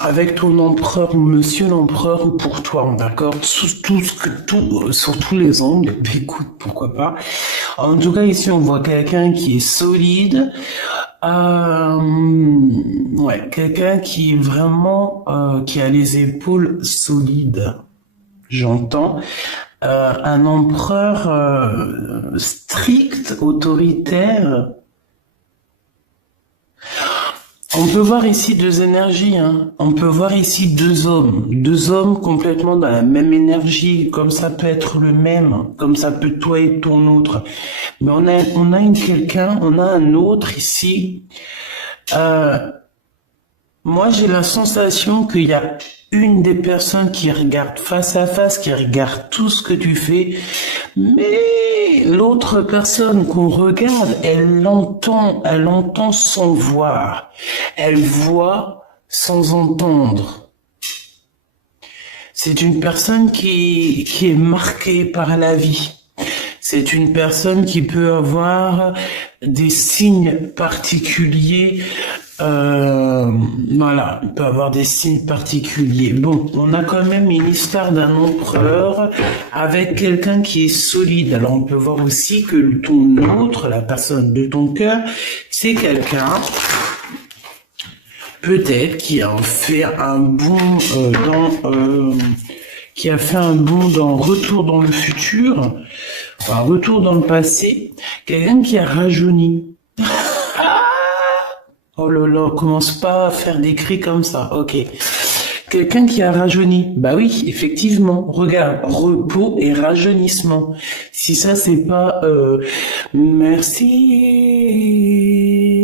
avec ton empereur ou monsieur l'empereur ou pour toi, d'accord? Sur tous les angles, écoute, pourquoi pas. En tout cas, ici, on voit quelqu'un qui est solide, ouais, quelqu'un qui est vraiment, qui a les épaules solides. J'entends. Un empereur strict, autoritaire. On peut voir ici deux énergies, hein. On peut voir ici deux hommes complètement dans la même énergie, comme ça peut être le même, comme ça peut toi et ton autre. Mais on a un autre ici. Euh, Moi, j'ai la sensation qu'il y a une des personnes qui regarde face à face, qui regarde tout ce que tu fais, mais l'autre personne qu'on regarde, elle entend sans voir, elle voit sans entendre. C'est une personne qui est marquée par la vie. C'est une personne qui peut avoir des signes particuliers. Voilà, il peut avoir des signes particuliers. Bon, on a quand même une histoire d'un empereur avec quelqu'un qui est solide. Alors on peut voir aussi que ton autre, la personne de ton cœur, c'est quelqu'un peut-être qui a fait un bond qui a fait un bond dans Retour dans le futur, enfin Retour dans le passé, quelqu'un qui a rajeuni. Oh là là, commence pas à faire des cris comme ça, ok. Quelqu'un qui a rajeuni, bah oui, effectivement, regarde, repos et rajeunissement. Si ça c'est pas merci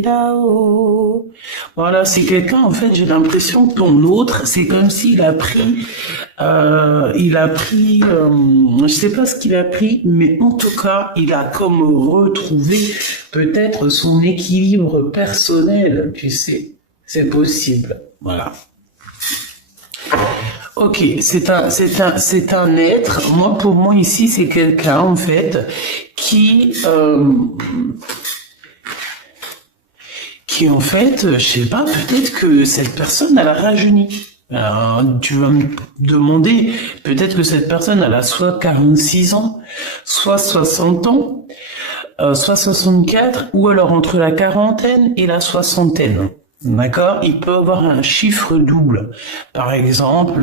là-haut. Voilà, c'est quelqu'un, en fait, j'ai l'impression que ton autre, c'est comme s'il a pris, je sais pas ce qu'il a pris, mais en tout cas, il a comme retrouvé peut-être son équilibre personnel, tu sais. C'est possible, voilà. Ok, c'est un être. Moi, pour moi ici, c'est quelqu'un en fait qui en fait, je sais pas, peut-être que cette personne elle a rajeuni. Alors, tu vas me demander, peut-être que cette personne elle a soit 46 ans, soit 60 ans, soit 64, ou alors entre la quarantaine et la soixantaine. D'accord? Il peut avoir un chiffre double. Par exemple,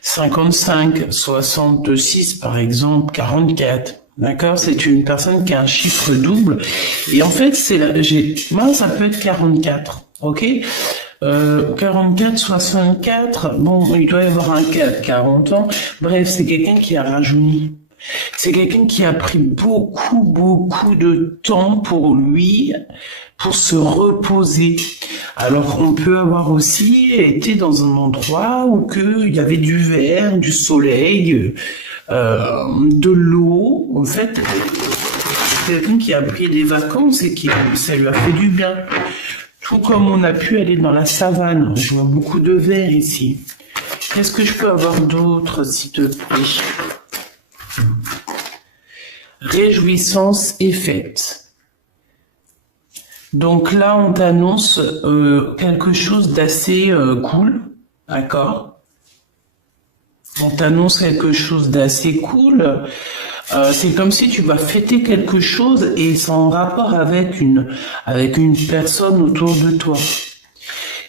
55, 66, par exemple, 44. D'accord? C'est une personne qui a un chiffre double. Et en fait, moi, ça peut être 44. Ok? 44, 64. Bon, il doit y avoir un 40 ans. Bref, c'est quelqu'un qui a rajeuni. C'est quelqu'un qui a pris beaucoup de temps pour lui, pour se reposer. Alors on peut avoir aussi été dans un endroit où il y avait du vert, du soleil, de l'eau. En fait, c'est quelqu'un qui a pris des vacances et ça lui a fait du bien. Tout comme on a pu aller dans la savane. Je vois beaucoup de vert ici. Qu'est-ce que je peux avoir d'autre, s'il te plaît? Réjouissance est faite. Donc là, on t'annonce quelque chose d'assez cool, d'accord? On t'annonce quelque chose d'assez cool. C'est comme si tu vas fêter quelque chose et c'est en rapport avec une personne autour de toi.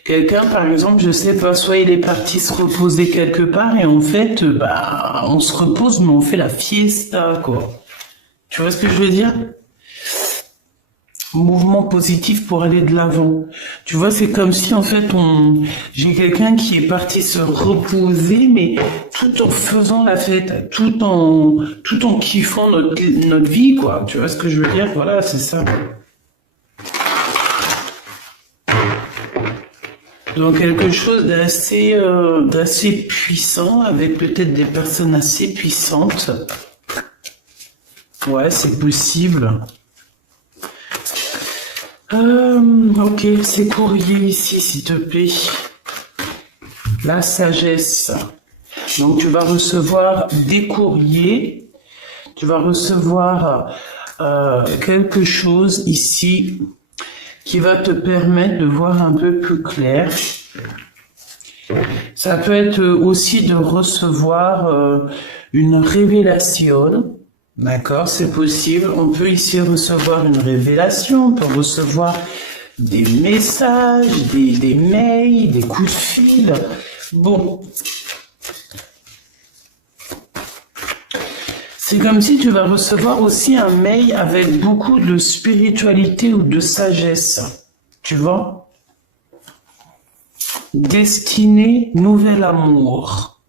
Quelqu'un, par exemple, je sais pas, soit il est parti se reposer quelque part et en fait, on se repose mais on fait la fiesta, quoi. Tu vois ce que je veux dire? Mouvement positif pour aller de l'avant. Tu vois, c'est comme si en fait j'ai quelqu'un qui est parti se reposer, mais tout en faisant la fête, tout en kiffant notre vie, quoi. Tu vois ce que je veux dire? Voilà, c'est ça. Donc quelque chose d'assez puissant, avec peut-être des personnes assez puissantes. Ouais, c'est possible. Ok, c'est courrier ici, s'il te plaît. La sagesse. Donc tu vas recevoir des courriers. Tu vas recevoir quelque chose ici qui va te permettre de voir un peu plus clair. Ça peut être aussi de recevoir une révélation. D'accord, c'est possible. On peut ici recevoir une révélation, on peut recevoir des messages, des mails, des coups de fil. Bon. C'est comme si tu vas recevoir aussi un mail avec beaucoup de spiritualité ou de sagesse. Tu vois? Destiné, nouvel amour.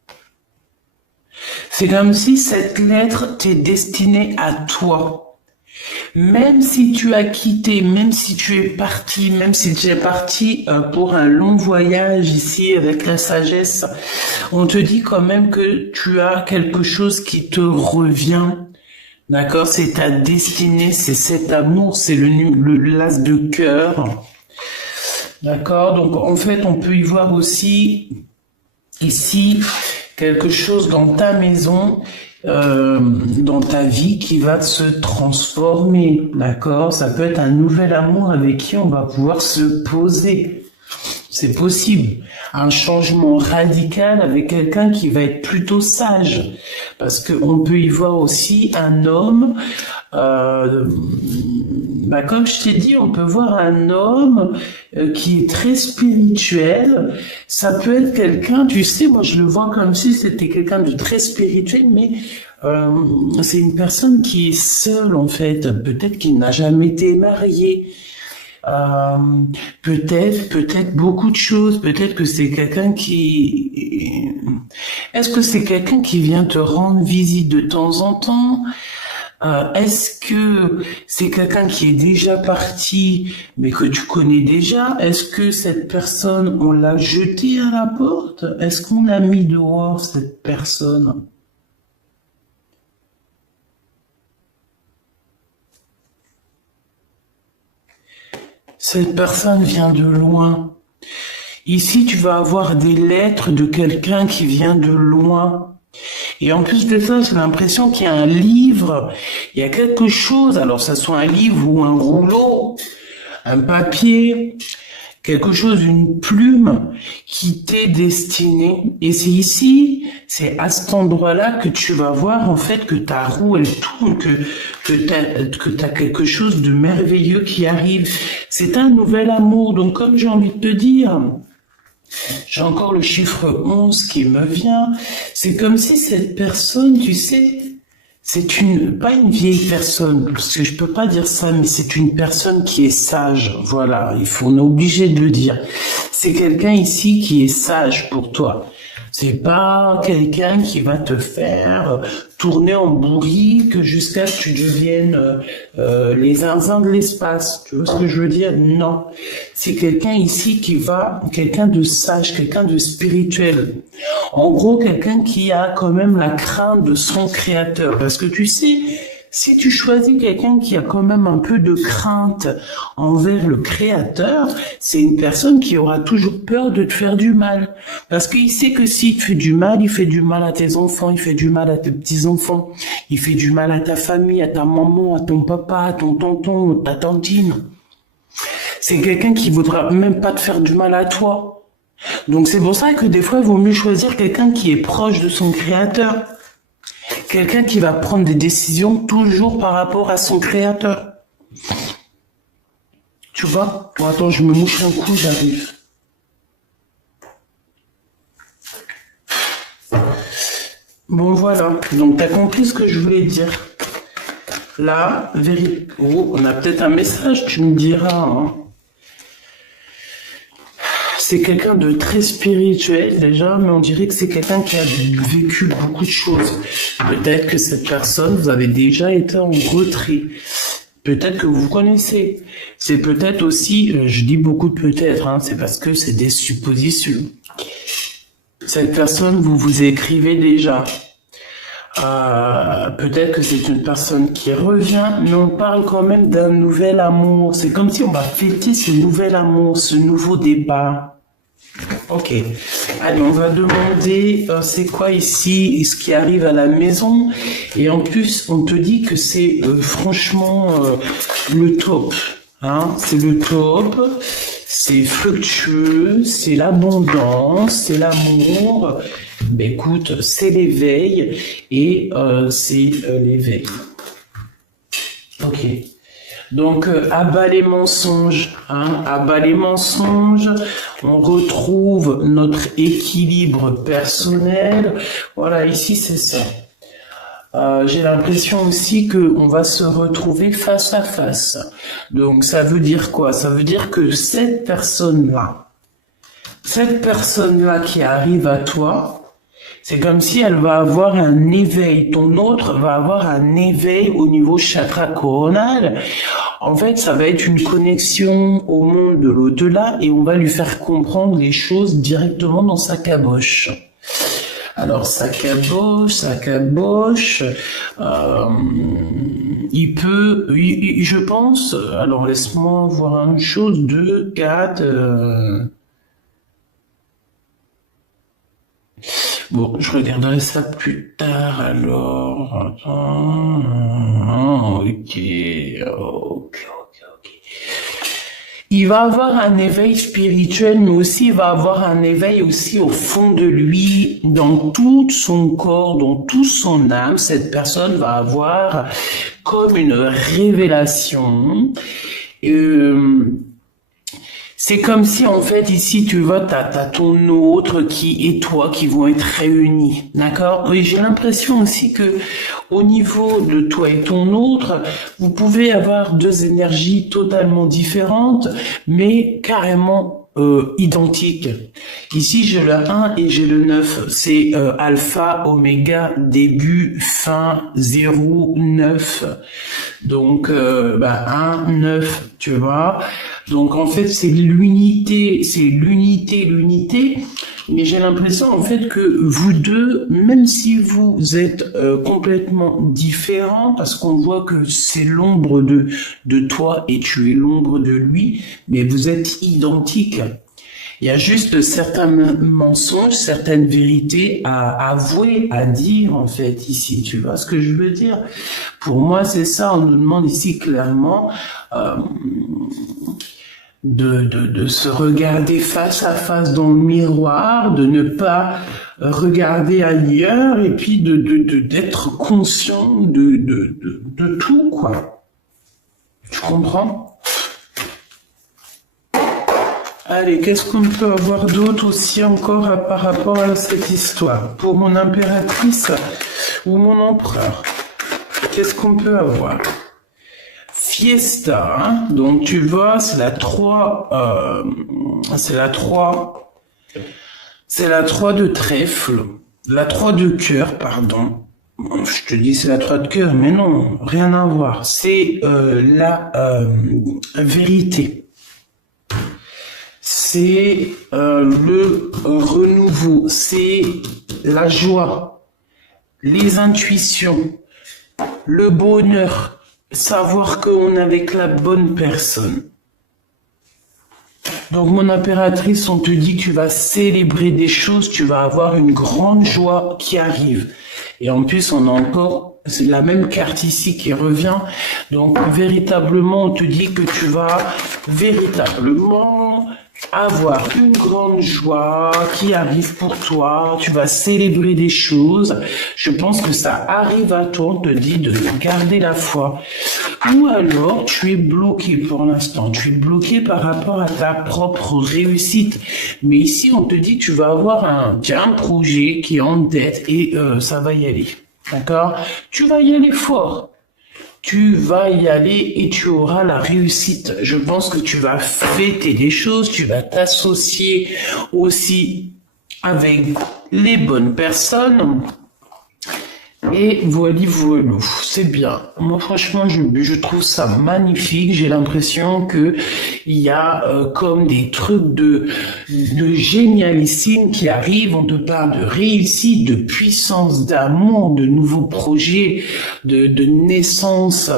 C'est comme si cette lettre t'est destinée à toi. Même si tu as quitté, même si tu es parti, même si tu es parti pour un long voyage ici avec la sagesse, on te dit quand même que tu as quelque chose qui te revient. D'accord? C'est ta destinée, c'est cet amour, c'est l'as de cœur. D'accord? Donc en fait, on peut y voir aussi ici quelque chose dans ta maison, dans ta vie qui va se transformer, d'accord? Ça peut être un nouvel amour avec qui on va pouvoir se poser. C'est possible. Un changement radical avec quelqu'un qui va être plutôt sage. Parce qu'on peut y voir aussi un homme, comme je t'ai dit, on peut voir un homme qui est très spirituel. Ça peut être quelqu'un, tu sais, moi je le vois comme si c'était quelqu'un de très spirituel, mais c'est une personne qui est seule en fait. Peut-être qu'il n'a jamais été marié. Peut-être beaucoup de choses. Peut-être que c'est quelqu'un qui... Est-ce que c'est quelqu'un qui vient te rendre visite de temps en temps? Est-ce que c'est quelqu'un qui est déjà parti, mais que tu connais déjà? Est-ce que cette personne, on l'a jetée à la porte? Est-ce qu'on l'a mis dehors, cette personne? Cette personne vient de loin. Ici, tu vas avoir des lettres de quelqu'un qui vient de loin. Et en plus de ça, j'ai l'impression qu'il y a un livre, il y a quelque chose, alors ça soit un livre ou un rouleau, un papier, quelque chose, une plume qui t'est destinée. Et c'est ici, c'est à cet endroit-là que tu vas voir en fait que ta roue elle tourne, que t'as quelque chose de merveilleux qui arrive. C'est un nouvel amour. Donc comme j'ai envie de te dire, j'ai encore le chiffre 11 qui me vient. C'est comme si cette personne, tu sais, c'est pas une vieille personne, parce que je peux pas dire ça, mais c'est une personne qui est sage. Voilà, on est obligé de le dire. C'est quelqu'un ici qui est sage pour toi. C'est pas quelqu'un qui va te faire tourner en bourrique jusqu'à ce que tu deviennes les zinzins de l'espace. Tu vois ce que je veux dire? Non. C'est quelqu'un ici quelqu'un de sage, quelqu'un de spirituel. En gros, quelqu'un qui a quand même la crainte de son créateur. Parce que tu sais, si tu choisis quelqu'un qui a quand même un peu de crainte envers le créateur, c'est une personne qui aura toujours peur de te faire du mal. Parce qu'il sait que s'il te fait du mal, il fait du mal à tes enfants, il fait du mal à tes petits-enfants, il fait du mal à ta famille, à ta maman, à ton papa, à ton tonton, à ta tantine. C'est quelqu'un qui voudra même pas te faire du mal à toi. Donc c'est pour ça que des fois, il vaut mieux choisir quelqu'un qui est proche de son créateur. Quelqu'un qui va prendre des décisions toujours par rapport à son créateur. Tu vois? Bon, attends, je me mouche un coup, j'arrive. Bon, voilà. Donc, t'as compris ce que je voulais dire. Là, on a peut-être un message, tu me diras, hein. C'est quelqu'un de très spirituel déjà, mais on dirait que c'est quelqu'un qui a vécu beaucoup de choses. Peut-être que cette personne, vous avez déjà été en retrait. Peut-être que vous connaissez. C'est peut-être aussi, je dis beaucoup de peut-être, hein, c'est parce que c'est des suppositions. Cette personne, vous vous écrivez déjà. Peut-être que c'est une personne qui revient, mais on parle quand même d'un nouvel amour. C'est comme si on va fêter ce nouvel amour, ce nouveau départ. Ok. Allez, on va demander c'est quoi ici, ce qui arrive à la maison. Et en plus, on te dit que c'est franchement le top. Hein, c'est le top. c'est fluctueux, c'est l'abondance, c'est l'amour. Ben écoute, c'est l'éveil et c'est l'éveil. Ok. Donc, abat les mensonges, abat les mensonges, on retrouve notre équilibre personnel. Voilà, ici c'est ça. J'ai l'impression aussi qu'on va se retrouver face à face. Donc ça veut dire quoi? Ça veut dire que cette personne-là qui arrive à toi, c'est comme si elle va avoir un éveil. Ton autre va avoir un éveil au niveau chakra coronal. En fait, ça va être une connexion au monde de l'au-delà et on va lui faire comprendre les choses directement dans sa caboche. Alors, sa caboche, il peut, je pense, alors laisse-moi voir une chose, 2, 4, bon, je regarderai ça plus tard, alors, ok. Il va avoir un éveil spirituel, mais aussi il va avoir un éveil aussi au fond de lui, dans tout son corps, dans toute son âme. Cette personne va avoir comme une révélation. C'est comme si, en fait, ici, tu vois, t'as ton autre qui et toi qui vont être réunis, d'accord? Et j'ai l'impression aussi que, au niveau de toi et ton autre, vous pouvez avoir deux énergies totalement différentes, mais carrément identiques. Ici, j'ai le 1 et j'ai le 9. C'est alpha, oméga, début, fin, 0, 9. Donc, 1, 9, tu vois. Donc, en fait, c'est l'unité, mais j'ai l'impression, en fait, que vous deux, même si vous êtes complètement différents, parce qu'on voit que c'est l'ombre de toi et tu es l'ombre de lui, mais vous êtes identiques. Il y a juste certains mensonges, certaines vérités à avouer, à dire, en fait, ici. Tu vois ce que je veux dire? Pour moi, c'est ça. On nous demande ici clairement de se regarder face à face dans le miroir, de ne pas regarder ailleurs et puis d'être conscient de tout, quoi. Tu comprends? Allez, qu'est-ce qu'on peut avoir d'autre aussi encore par rapport à cette histoire? Pour mon impératrice ou mon empereur, qu'est-ce qu'on peut avoir? Fiesta, hein? Donc tu vois, c'est la 3 de trèfle, la 3 de cœur, pardon. Je te dis c'est la 3 de cœur, mais non, rien à voir. C'est la vérité. C'est le renouveau, c'est la joie, les intuitions, le bonheur, savoir qu'on est avec la bonne personne. Donc mon impératrice, on te dit que tu vas célébrer des choses, tu vas avoir une grande joie qui arrive. Et en plus, on a encore c'est la même carte ici qui revient. Donc véritablement, on te dit que tu vas véritablement avoir une grande joie qui arrive pour toi, tu vas célébrer des choses. Je pense que ça arrive à toi, on te dit de garder la foi. Ou alors, tu es bloqué pour l'instant, tu es bloqué par rapport à ta propre réussite. Mais ici, on te dit que tu vas avoir un projet qui est en tête et ça va y aller. D'accord? Tu vas y aller fort. Tu vas y aller et tu auras la réussite. Je pense que tu vas fêter des choses, tu vas t'associer aussi avec les bonnes personnes. Et voilà, c'est bien. Moi, franchement, je trouve ça magnifique. J'ai l'impression que il y a comme des trucs de génialissime qui arrivent. On te parle de réussite, de puissance, d'amour, de nouveaux projets, de naissance,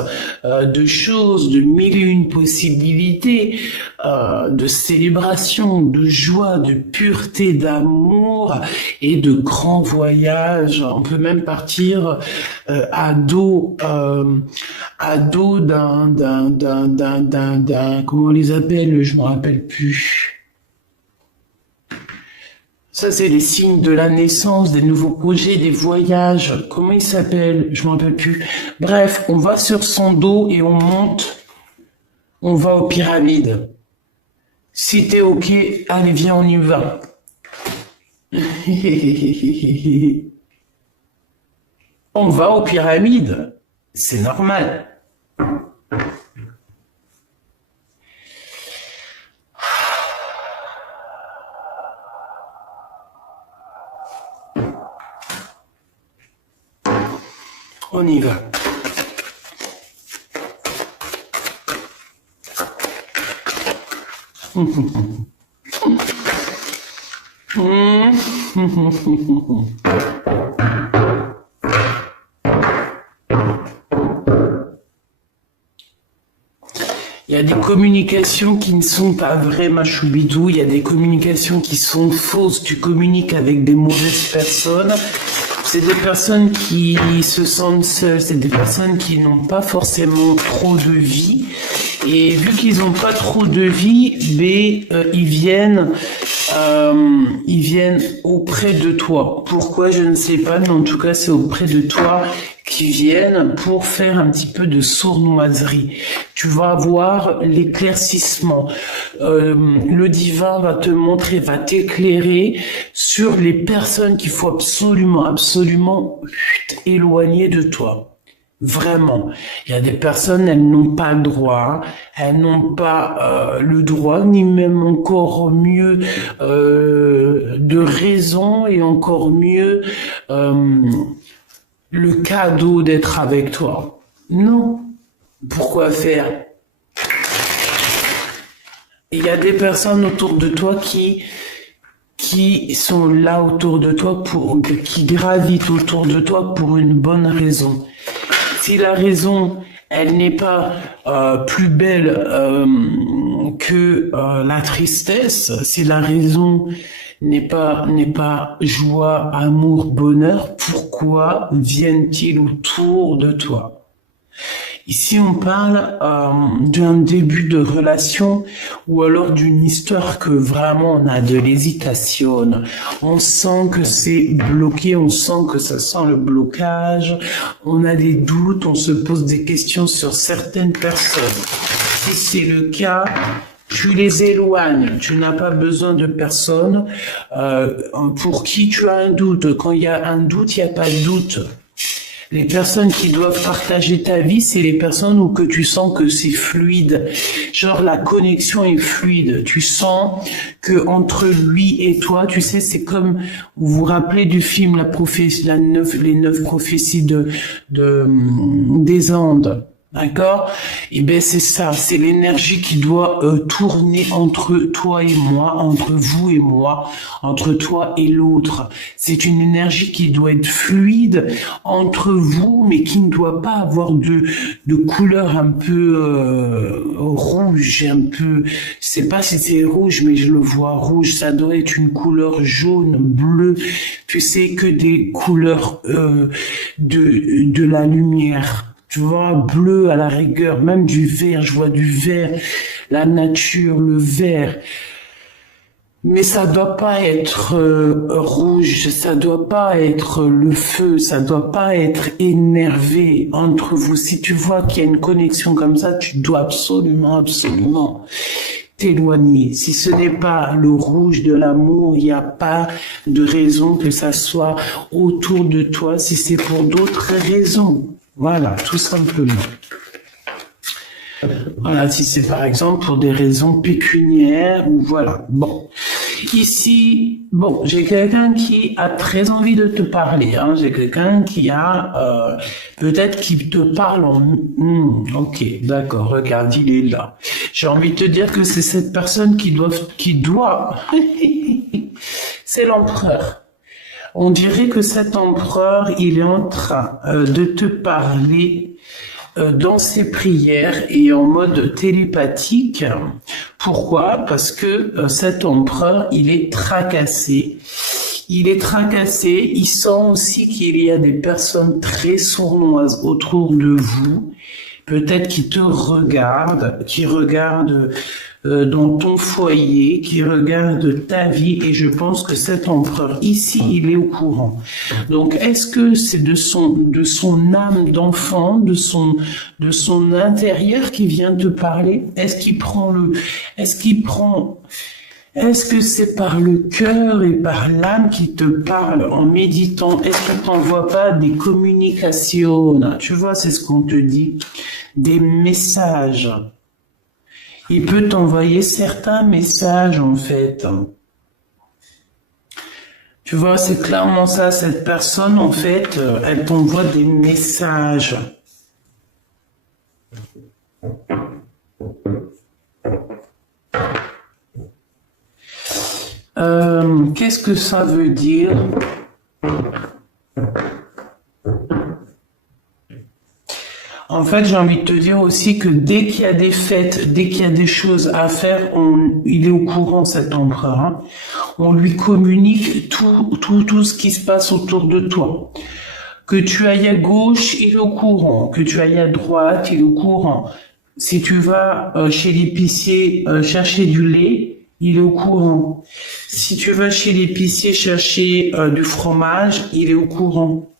de choses, de mille et une possibilités. de célébration, de joie, de pureté, d'amour et de grands voyages. On peut même partir à dos d'un comment on les appelle, je me rappelle plus. Ça, c'est les signes de la naissance, des nouveaux projets, des voyages. Comment il s'appelle? Je me rappelle plus. Bref, on va sur son dos et on monte. On va aux pyramides. Si t'es OK, allez, viens, on y va. On va aux pyramides. C'est normal. On y va. Il y a des communications qui ne sont pas vraies, Machoubidou. Il y a des communications qui sont fausses. Tu communiques avec des mauvaises personnes. C'est des personnes qui se sentent seules. C'est des personnes qui n'ont pas forcément trop de vie. Et vu qu'ils n'ont pas trop de vie, ils viennent auprès de toi. Pourquoi, je ne sais pas, mais en tout cas, c'est auprès de toi qu'ils viennent pour faire un petit peu de sournoiserie. Tu vas avoir l'éclaircissement. Le divin va te montrer, va t'éclairer sur les personnes qu'il faut absolument éloigner de toi. Vraiment, il y a des personnes, elles n'ont pas le droit, elles n'ont pas le droit, ni même encore mieux de raison, et encore mieux le cadeau d'être avec toi. Non, pourquoi faire? Il y a des personnes autour de toi qui sont là autour de toi, qui gravitent autour de toi pour une bonne raison. Si la raison, elle n'est pas plus belle que la tristesse, si la raison n'est pas joie, amour, bonheur, pourquoi viennent-ils autour de toi? Ici, on parle d'un début de relation ou alors d'une histoire que vraiment on a de l'hésitation. On sent que c'est bloqué, on sent que ça sent le blocage. On a des doutes, on se pose des questions sur certaines personnes. Si c'est le cas, tu les éloignes. Tu n'as pas besoin de personnes pour qui tu as un doute. Quand il y a un doute, il n'y a pas de doute. Les personnes qui doivent partager ta vie, c'est les personnes où que tu sens que c'est fluide. Genre, la connexion est fluide. Tu sens que entre lui et toi, tu sais, c'est comme, vous vous rappelez du film, les 9 prophéties des Andes. D'accord? Et ben, c'est ça. C'est l'énergie qui doit tourner entre toi et moi, entre vous et moi, entre toi et l'autre. C'est une énergie qui doit être fluide entre vous, mais qui ne doit pas avoir de couleur un peu rouge, un peu, je sais pas si c'est rouge, mais je le vois rouge. Ça doit être une couleur jaune, bleue. Tu sais, que des couleurs de la lumière. Tu vois, bleu à la rigueur, même du vert, je vois du vert, la nature, le vert. Mais ça doit pas être rouge, ça doit pas être le feu, ça doit pas être énervé entre vous. Si tu vois qu'il y a une connexion comme ça, tu dois absolument t'éloigner. Si ce n'est pas le rouge de l'amour, il n'y a pas de raison que ça soit autour de toi si c'est pour d'autres raisons. Voilà, tout simplement. Voilà, si c'est par exemple pour des raisons pécuniaires, ou voilà. Bon, ici, bon, j'ai quelqu'un qui a très envie de te parler. Hein. J'ai quelqu'un qui a, peut-être qui te parle en... ok, d'accord, regarde, il est là. J'ai envie de te dire que c'est cette personne qui doit... c'est l'empereur. On dirait que cet empereur, il est en train de te parler dans ses prières et en mode télépathique Pourquoi? Parce que cet empereur, il est tracassé. Il est tracassé, il sent aussi qu'il y a des personnes très sournoises autour de vous, peut-être qui te regardent, qui regardent dans ton foyer, qui regardent ta vie, et je pense que cet empereur ici, il est au courant. Donc, est-ce que c'est de son âme d'enfant, de son intérieur qui vient te parler? Est-ce que c'est par le cœur et par l'âme qui te parle en méditant? Est-ce qu'il t'envoie pas des communications? Tu vois, c'est ce qu'on te dit. Des messages. Il peut t'envoyer certains messages, en fait. Tu vois, c'est clairement ça. Cette personne, en fait, elle t'envoie des messages. Qu'est-ce que ça veut dire? En fait, j'ai envie de te dire aussi que dès qu'il y a des fêtes, dès qu'il y a des choses à faire, il est au courant, cet empereur. Hein. On lui communique tout ce qui se passe autour de toi. Que tu ailles à gauche, il est au courant. Que tu ailles à droite, il est au courant. Si tu vas chez l'épicier chercher du lait, il est au courant. Si tu vas chez l'épicier chercher du fromage, il est au courant.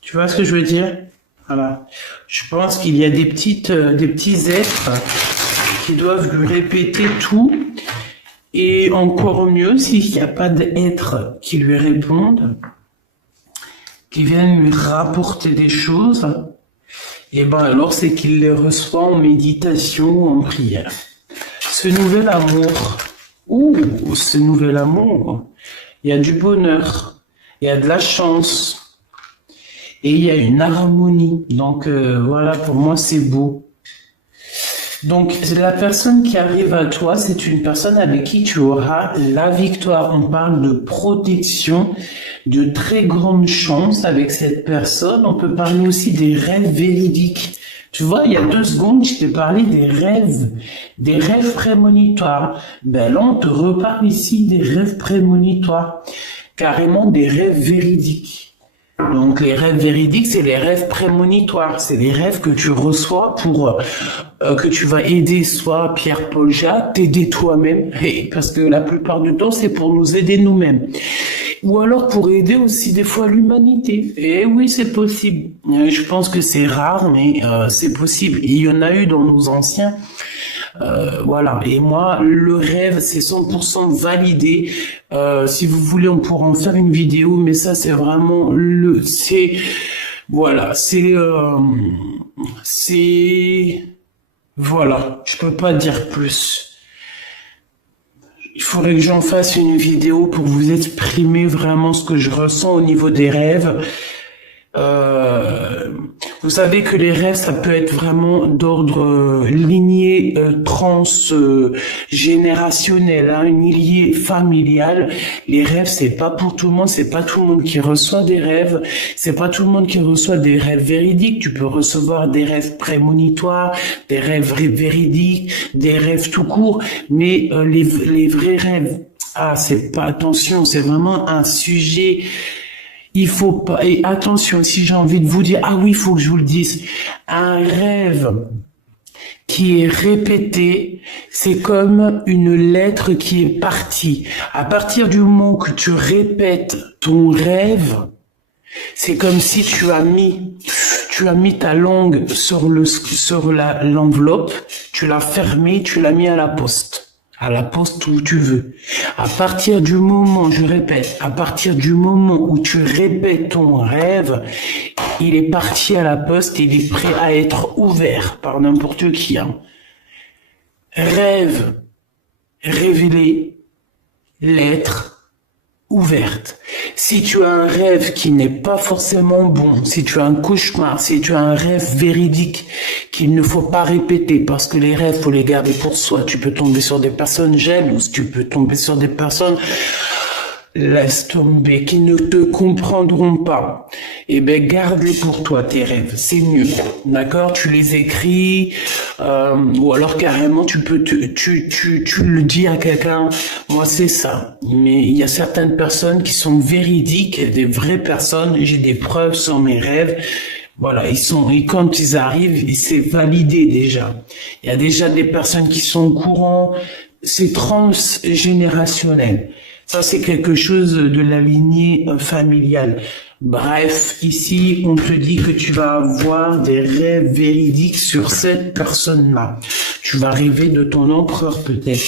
Tu vois ce que je veux dire? Voilà. Je pense qu'il y a des petits êtres qui doivent lui répéter tout. Et encore mieux, s'il n'y a pas d'êtres qui lui répondent, qui viennent lui rapporter des choses, et ben alors c'est qu'il les reçoit en méditation ou en prière. Ce nouvel amour, ce nouvel amour, il y a du bonheur, il y a de la chance, et il y a une harmonie. Donc voilà, pour moi c'est beau. Donc la personne qui arrive à toi, c'est une personne avec qui tu auras la victoire. On parle de protection, de très grande chance avec cette personne. On peut parler aussi des rêves véridiques. Tu vois, il y a 2 secondes, je t'ai parlé des rêves prémonitoires. Ben là, on te reparle ici des rêves prémonitoires, carrément des rêves véridiques. Donc les rêves véridiques, c'est les rêves prémonitoires, c'est les rêves que tu reçois pour que tu vas aider soit Pierre-Paul Jacques, t'aider toi-même, parce que la plupart du temps c'est pour nous aider nous-mêmes, ou alors pour aider aussi des fois l'humanité. Et oui, c'est possible. Je pense que c'est rare, mais c'est possible. Il y en a eu dans nos anciens. Voilà. Et moi, le rêve, c'est 100% validé. Si vous voulez, on pourra en faire une vidéo, mais ça, c'est vraiment voilà. Je peux pas dire plus. Il faudrait que j'en fasse une vidéo pour vous exprimer vraiment ce que je ressens au niveau des rêves. Vous savez que les rêves, ça peut être vraiment d'ordre lignée transgénérationnel, hein, une lignée familiale. Les rêves, c'est pas pour tout le monde, c'est pas tout le monde qui reçoit des rêves, c'est pas tout le monde qui reçoit des rêves véridiques. Tu peux recevoir des rêves prémonitoires, des rêves véridiques, des rêves tout court, mais les vrais rêves, c'est pas, attention, c'est vraiment un sujet. Il faut pas, et attention, si j'ai envie de vous dire, oui, il faut que je vous le dise, un rêve qui est répété, c'est comme une lettre qui est partie. À partir du moment que tu répètes ton rêve, c'est comme si tu as mis ta langue sur l'enveloppe, tu l'as fermée, tu l'as mis à la poste où tu veux. À partir du moment, je répète, à partir du moment où tu répètes ton rêve, il est parti à la poste, il est prêt à être ouvert par n'importe qui. Hein. Rêve, révélé, lettre, ouverte. Si tu as un rêve qui n'est pas forcément bon, si tu as un cauchemar, si tu as un rêve véridique qu'il ne faut pas répéter parce que les rêves, faut les garder pour soi. Tu peux tomber sur des personnes jalouses, tu peux tomber sur des personnes laisse tomber, qui ne te comprendront pas, eh ben garde-les pour toi, tes rêves, c'est mieux, d'accord? Tu les écris, ou alors carrément tu peux, tu le dis à quelqu'un, moi c'est ça. Mais il y a certaines personnes qui sont véridiques, des vraies personnes, j'ai des preuves sur mes rêves. Voilà, et quand ils arrivent, c'est validé déjà. Il y a déjà des personnes qui sont au courant, c'est transgénérationnel. Ça, c'est quelque chose de la lignée familiale. Bref, ici, on te dit que tu vas avoir des rêves véridiques sur cette personne-là. Tu vas rêver de ton empereur peut-être.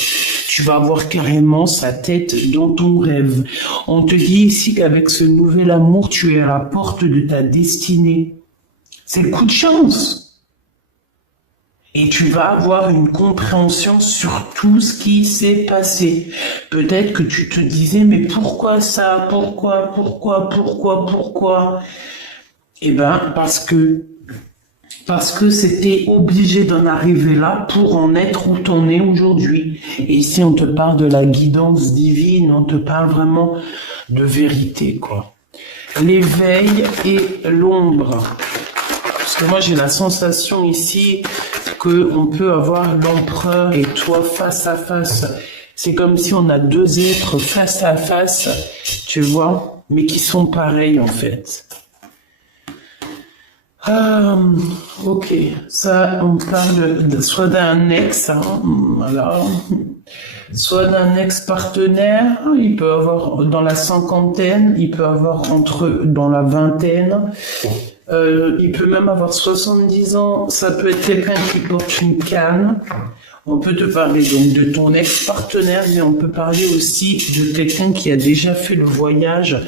Tu vas avoir carrément sa tête dans ton rêve. On te dit ici qu'avec ce nouvel amour, tu es à la porte de ta destinée. C'est le coup de chance. Et tu vas avoir une compréhension sur tout ce qui s'est passé. Peut-être que tu te disais, mais pourquoi ça? Pourquoi? Eh ben, parce que c'était obligé d'en arriver là pour en être où t'en es aujourd'hui. Et ici, on te parle de la guidance divine, on te parle vraiment de vérité, quoi. L'éveil et l'ombre. Parce que moi, j'ai la sensation ici qu'on peut avoir l'empereur et toi face à face. C'est comme si on a deux êtres face à face, tu vois, mais qui sont pareils en fait. Ok, ça, on parle soit d'un ex, hein, alors, soit d'un ex-partenaire, il peut avoir dans la cinquantaine, il peut avoir dans la vingtaine, il peut même avoir 70 ans, ça peut être quelqu'un qui porte une canne. On peut te parler donc de ton ex-partenaire, mais on peut parler aussi de quelqu'un qui a déjà fait le voyage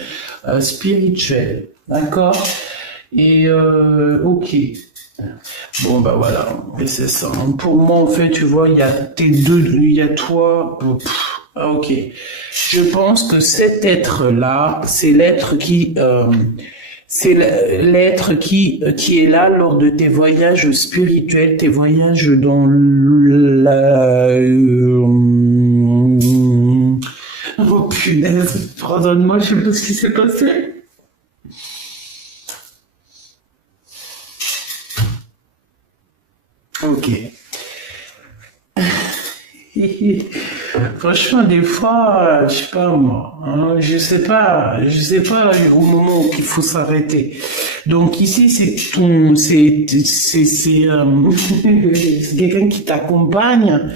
spirituel, d'accord? Et ok. Bon bah voilà, et c'est ça. Pour moi en fait, tu vois, il y a il y a toi. Ok. Je pense que cet être-là, c'est l'être qui qui est là lors de tes voyages spirituels, tes voyages dans la... Oh punaise, pardonne-moi, je sais pas ce qui s'est passé. Ok. Franchement, des fois, je sais pas moi, hein, je sais pas au moment où il faut s'arrêter. Donc ici, c'est quelqu'un qui t'accompagne,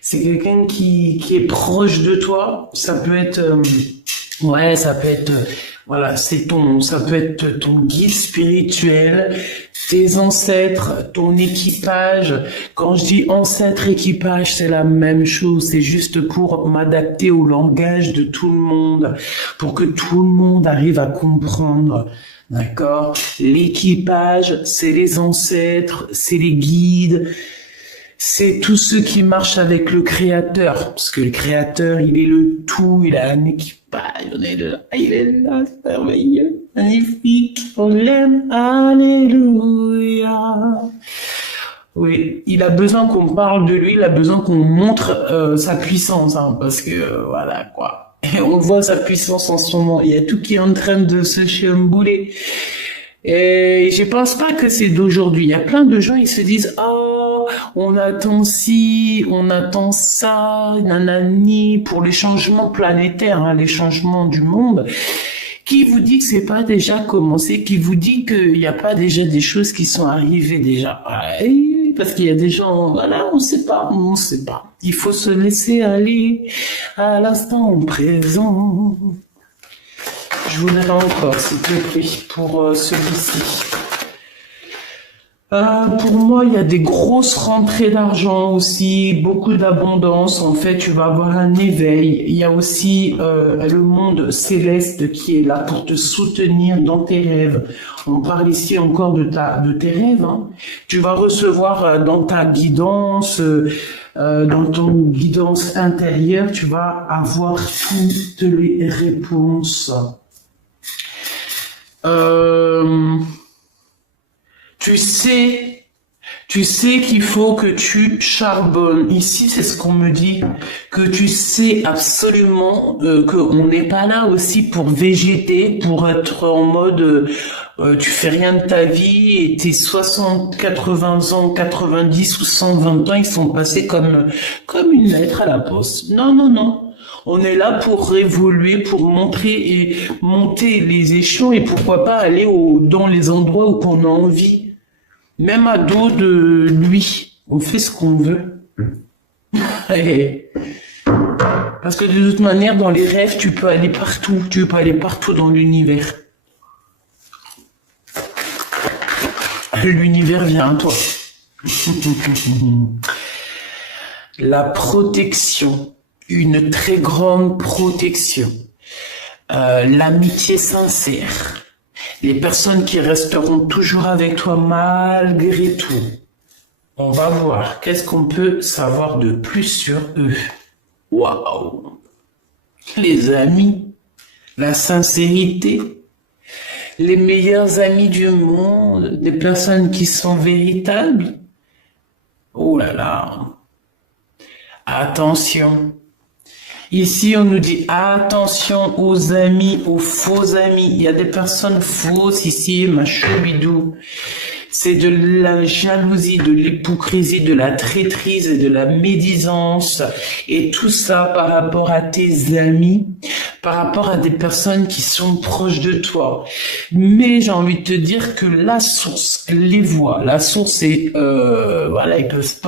c'est quelqu'un qui est proche de toi. Ça peut être, ouais, ça peut être, voilà, ça peut être ton guide spirituel, tes ancêtres, ton équipage. Quand je dis ancêtre, équipage, c'est la même chose. C'est juste pour m'adapter au langage de tout le monde, pour que tout le monde arrive à comprendre. D'accord? L'équipage, c'est les ancêtres, c'est les guides, c'est tous ceux qui marchent avec le Créateur. Parce que le Créateur, il est le tout, il a un équipage, il est là, c'est merveilleux, magnifique, on l'aime, alléluia. Oui, il a besoin qu'on parle de lui, il a besoin qu'on montre sa puissance, hein, parce que voilà quoi. Et on voit sa puissance en ce moment. Il y a tout qui est en train de se chambouler. Et je pense pas que c'est d'aujourd'hui. Il y a plein de gens, ils se disent, oh, on attend ci, on attend ça, nanani, pour les changements planétaires, hein, les changements du monde. Qui vous dit que c'est pas déjà commencé? Qui vous dit qu'il n'y a pas déjà des choses qui sont arrivées déjà? Ouais, parce qu'il y a des gens, voilà, on sait pas. Il faut se laisser aller à l'instant présent. Je vous donne encore, s'il te plaît, pour celui-ci. Pour moi, il y a des grosses rentrées d'argent aussi, beaucoup d'abondance. En fait, tu vas avoir un éveil. Il y a aussi le monde céleste qui est là pour te soutenir dans tes rêves. On parle ici encore de tes rêves. Hein. Tu vas recevoir dans ta guidance, dans ton guidance intérieure, tu vas avoir toutes les réponses. Tu sais Tu sais qu'il faut que tu charbonnes. Ici, c'est ce qu'on me dit, que tu sais absolument qu'on n'est pas là aussi pour végéter, pour être en mode tu fais rien de ta vie et tes 60, 80 ans, 90 ou 120 ans, ils sont passés comme une lettre à la poste. Non, non, non. On est là pour évoluer, pour montrer et monter les échelons et pourquoi pas aller dans les endroits où on a envie. Même à dos de lui, on fait ce qu'on veut. Parce que de toute manière, dans les rêves, tu peux aller partout. Tu peux aller partout dans l'univers. L'univers vient à toi. La protection. Une très grande protection. L'amitié sincère. Les personnes qui resteront toujours avec toi malgré tout. On va voir. Qu'est-ce qu'on peut savoir de plus sur eux? Waouh! Les amis, la sincérité, les meilleurs amis du monde, des personnes qui sont véritables. Oh là là! Attention! Ici, on nous dit attention aux amis, aux faux amis. Il y a des personnes fausses ici, ma choubidou. C'est de la jalousie, de l'hypocrisie, de la traîtrise et de la médisance. Et tout ça par rapport à tes amis, par rapport à des personnes qui sont proches de toi. Mais j'ai envie de te dire que la source les voit. La source est, voilà, ils peuvent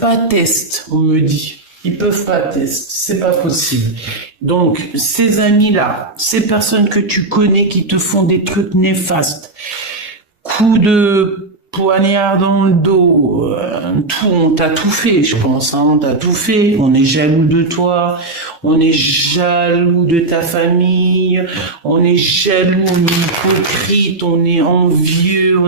pas tester, on me dit. Ils peuvent pas tester, c'est pas possible. Donc, ces amis-là, ces personnes que tu connais qui te font des trucs néfastes, coups de poignard dans le dos, on t'a tout fait, je pense, hein, on t'a tout fait. On est jaloux de toi, on est jaloux de ta famille, on est jaloux, on est hypocrite, on est envieux,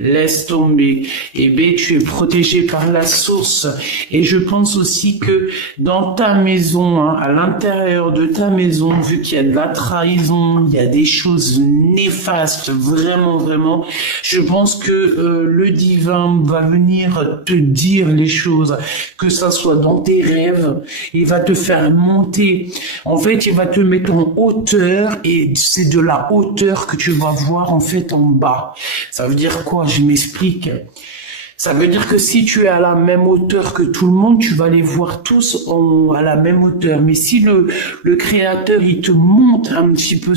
laisse tomber. Eh bien, tu es protégé par la source. Et je pense aussi que dans ta maison, hein, à l'intérieur de ta maison, vu qu'il y a de la trahison, il y a des choses néfastes, vraiment, vraiment, je pense que le divin va venir te dire les choses, que ça soit dans tes rêves, il va te faire monter. En fait, il va te mettre en hauteur et c'est de la hauteur que tu vas voir en fait en bas. Ça veut dire quoi? Je m'explique. Ça veut dire que si tu es à la même hauteur que tout le monde, tu vas les voir tous à la même hauteur. Mais si le créateur, il te monte un petit peu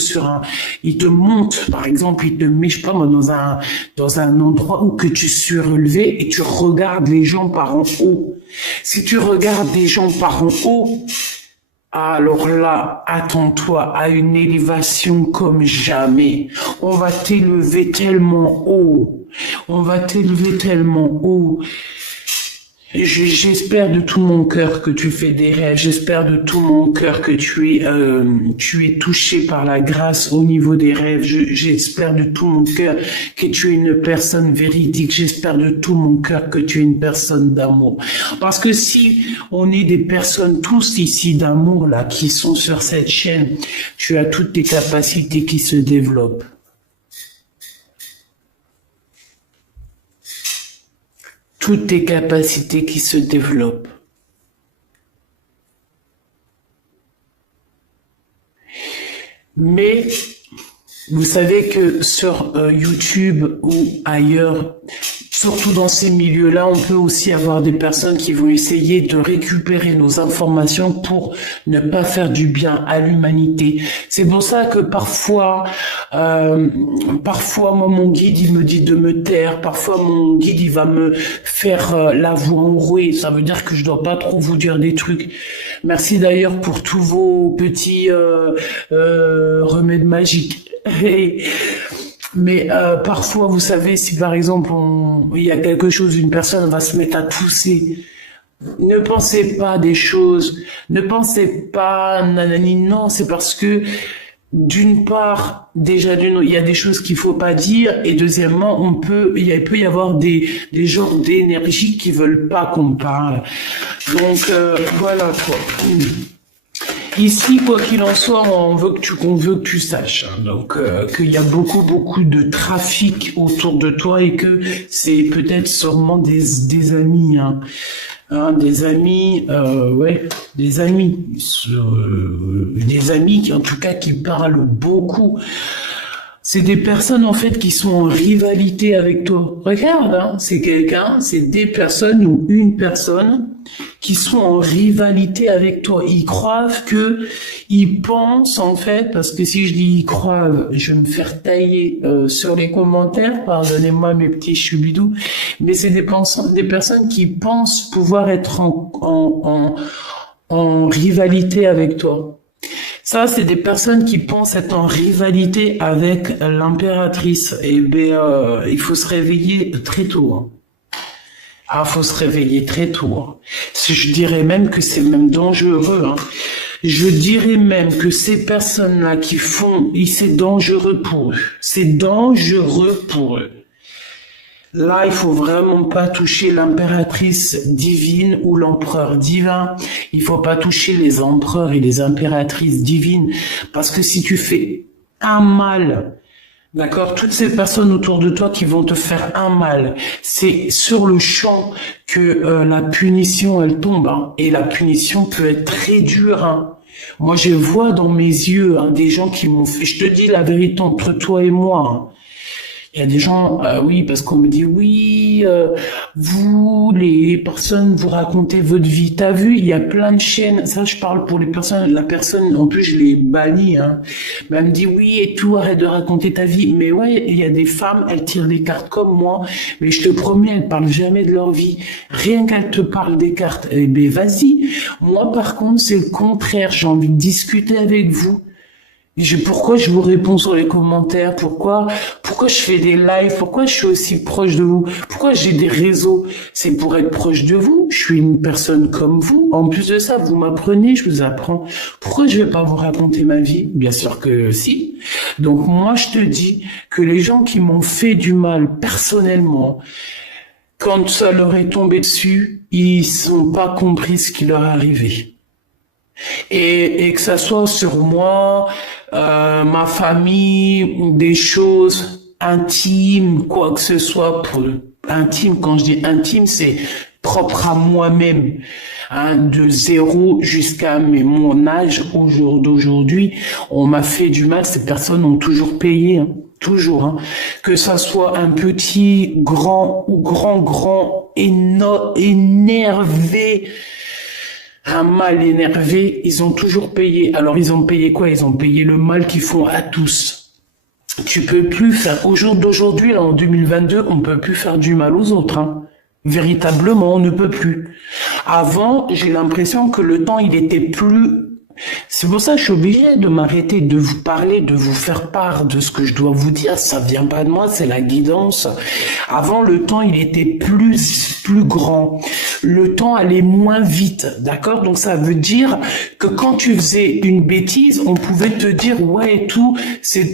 il te monte, par exemple, il te met, je sais pas moi, dans un endroit où que tu suis relevé et tu regardes les gens par en haut. Si tu regardes les gens par en haut, alors là, attends-toi à une élévation comme jamais. On va t'élever tellement haut. On va t'élever tellement haut. J'espère de tout mon cœur que tu fais des rêves. J'espère de tout mon cœur que tu es touché par la grâce au niveau des rêves. J'espère de tout mon cœur que tu es une personne véridique. J'espère de tout mon cœur que tu es une personne d'amour. Parce que si on est des personnes tous ici d'amour là qui sont sur cette chaîne, tu as toutes tes capacités qui se développent. Toutes tes capacités qui se développent. Mais vous savez que sur YouTube ou ailleurs, surtout dans ces milieux-là, on peut aussi avoir des personnes qui vont essayer de récupérer nos informations pour ne pas faire du bien à l'humanité. C'est pour ça que parfois, moi, mon guide, il me dit de me taire. Parfois, mon guide, il va me faire la voix enrouée. Ça veut dire que je dois pas trop vous dire des trucs. Merci d'ailleurs pour tous vos petits remèdes magiques. Mais parfois, vous savez, si par exemple, il y a quelque chose, une personne va se mettre à tousser, ne pensez pas des choses, ne pensez pas nanani, non, c'est parce que d'une part, déjà il y a des choses qu'il faut pas dire, et deuxièmement, il peut y avoir des genres d'énergie qui veulent pas qu'on parle. Donc voilà quoi. Ici, quoi qu'il en soit, on veut que tu saches, hein, donc qu'il y a beaucoup de trafic autour de toi et que c'est peut-être sûrement des amis, des amis, ouais, des amis qui en tout cas qui parlent beaucoup. C'est des personnes en fait qui sont en rivalité avec toi. Regarde, hein, c'est des personnes ou une personne qui sont en rivalité avec toi. Ils croient que, ils pensent en fait, parce que si je dis ils croient, je vais me faire tailler sur les commentaires, pardonnez-moi mes petits choubidous, mais c'est des personnes qui pensent pouvoir être en rivalité avec toi. Ça, c'est des personnes qui pensent être en rivalité avec l'impératrice. Et ben, il faut se réveiller très tôt. Hein. Ah, faut se réveiller très tôt. Hein. Je dirais même que c'est même dangereux. Hein. Je dirais même que ces personnes-là qui font, c'est dangereux pour eux. C'est dangereux pour eux. Là, il faut vraiment pas toucher l'impératrice divine ou l'empereur divin. Il faut pas toucher les empereurs et les impératrices divines. Parce que si tu fais un mal, d'accord, toutes ces personnes autour de toi qui vont te faire un mal, c'est sur le champ que la punition, elle tombe. Hein. Et la punition peut être très dure. Hein. Moi, je vois dans mes yeux des gens qui m'ont fait... Je te dis la vérité entre toi et moi. Hein. Il y a des gens, oui, parce qu'on me dit, oui, vous, les personnes, vous racontez votre vie. T'as vu, il y a plein de chaînes. Ça, je parle pour les personnes. La personne, en plus, je l'ai bannie. Hein. Mais elle me dit, oui, et tout, arrête de raconter ta vie. Mais ouais, il y a des femmes, elles tirent les cartes comme moi. Mais je te promets, elles parlent jamais de leur vie. Rien qu'elles te parlent des cartes, eh ben, vas-y. Moi, par contre, c'est le contraire. J'ai envie de discuter avec vous. Pourquoi je vous réponds sur les commentaires? Pourquoi je fais des lives? Pourquoi je suis aussi proche de vous? Pourquoi j'ai des réseaux? C'est pour être proche de vous. Je suis une personne comme vous. En plus de ça, vous m'apprenez, je vous apprends. Pourquoi je vais pas vous raconter ma vie? Bien sûr que si. Donc moi, je te dis que les gens qui m'ont fait du mal personnellement, quand ça leur est tombé dessus, ils n'ont pas compris ce qui leur est arrivé. Et que ça soit sur moi, ma famille, des choses intimes, quoi que ce soit, pour intime, quand je dis intime, c'est propre à moi-même, hein, de zéro jusqu'à mon âge d'aujourd'hui, on m'a fait du mal, ces personnes ont toujours payé, hein, toujours, hein, que ça soit un petit, grand ou grand, énervé, un mal énervé, ils ont toujours payé. Alors ils ont payé quoi? Ils ont payé le mal qu'ils font à tous. Tu peux plus faire, au jour d'aujourd'hui, là, en 2022, on peut plus faire du mal aux autres, hein. Véritablement, on ne peut plus. Avant, j'ai l'impression que le temps, il était plus... C'est pour ça que je suis obligé de m'arrêter, de vous parler, de vous faire part de ce que je dois vous dire. Ça vient pas de moi, c'est la guidance. Avant, le temps, il était plus grand. Le temps allait moins vite, d'accord? Donc ça veut dire que quand tu faisais une bêtise, on pouvait te dire, ouais, et tout,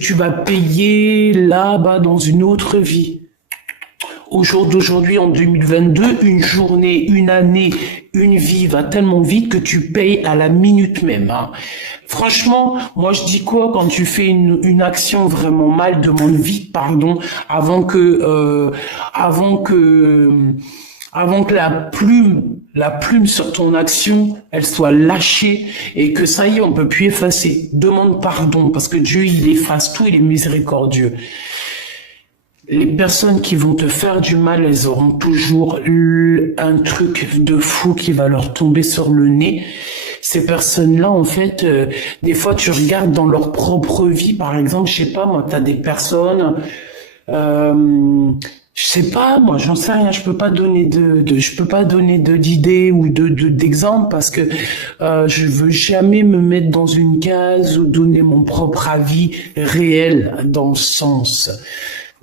tu vas payer là-bas dans une autre vie. Au jour d'aujourd'hui, en 2022, une journée, une année, une vie va tellement vite que tu payes à la minute même. Hein. Franchement, moi je dis quoi quand tu fais une action vraiment mal, demande vite pardon avant que la plume sur ton action, elle soit lâchée et que ça y est, on peut plus effacer. Demande pardon parce que Dieu il efface tout, il est miséricordieux. Les personnes qui vont te faire du mal, elles auront toujours un truc de fou qui va leur tomber sur le nez. Ces personnes-là, en fait, des fois, tu regardes dans leur propre vie, par exemple, je sais pas, moi, t'as des personnes, je sais pas, moi, j'en sais rien, je peux pas donner d'idées ou d'exemples parce que je veux jamais me mettre dans une case ou donner mon propre avis réel dans le sens.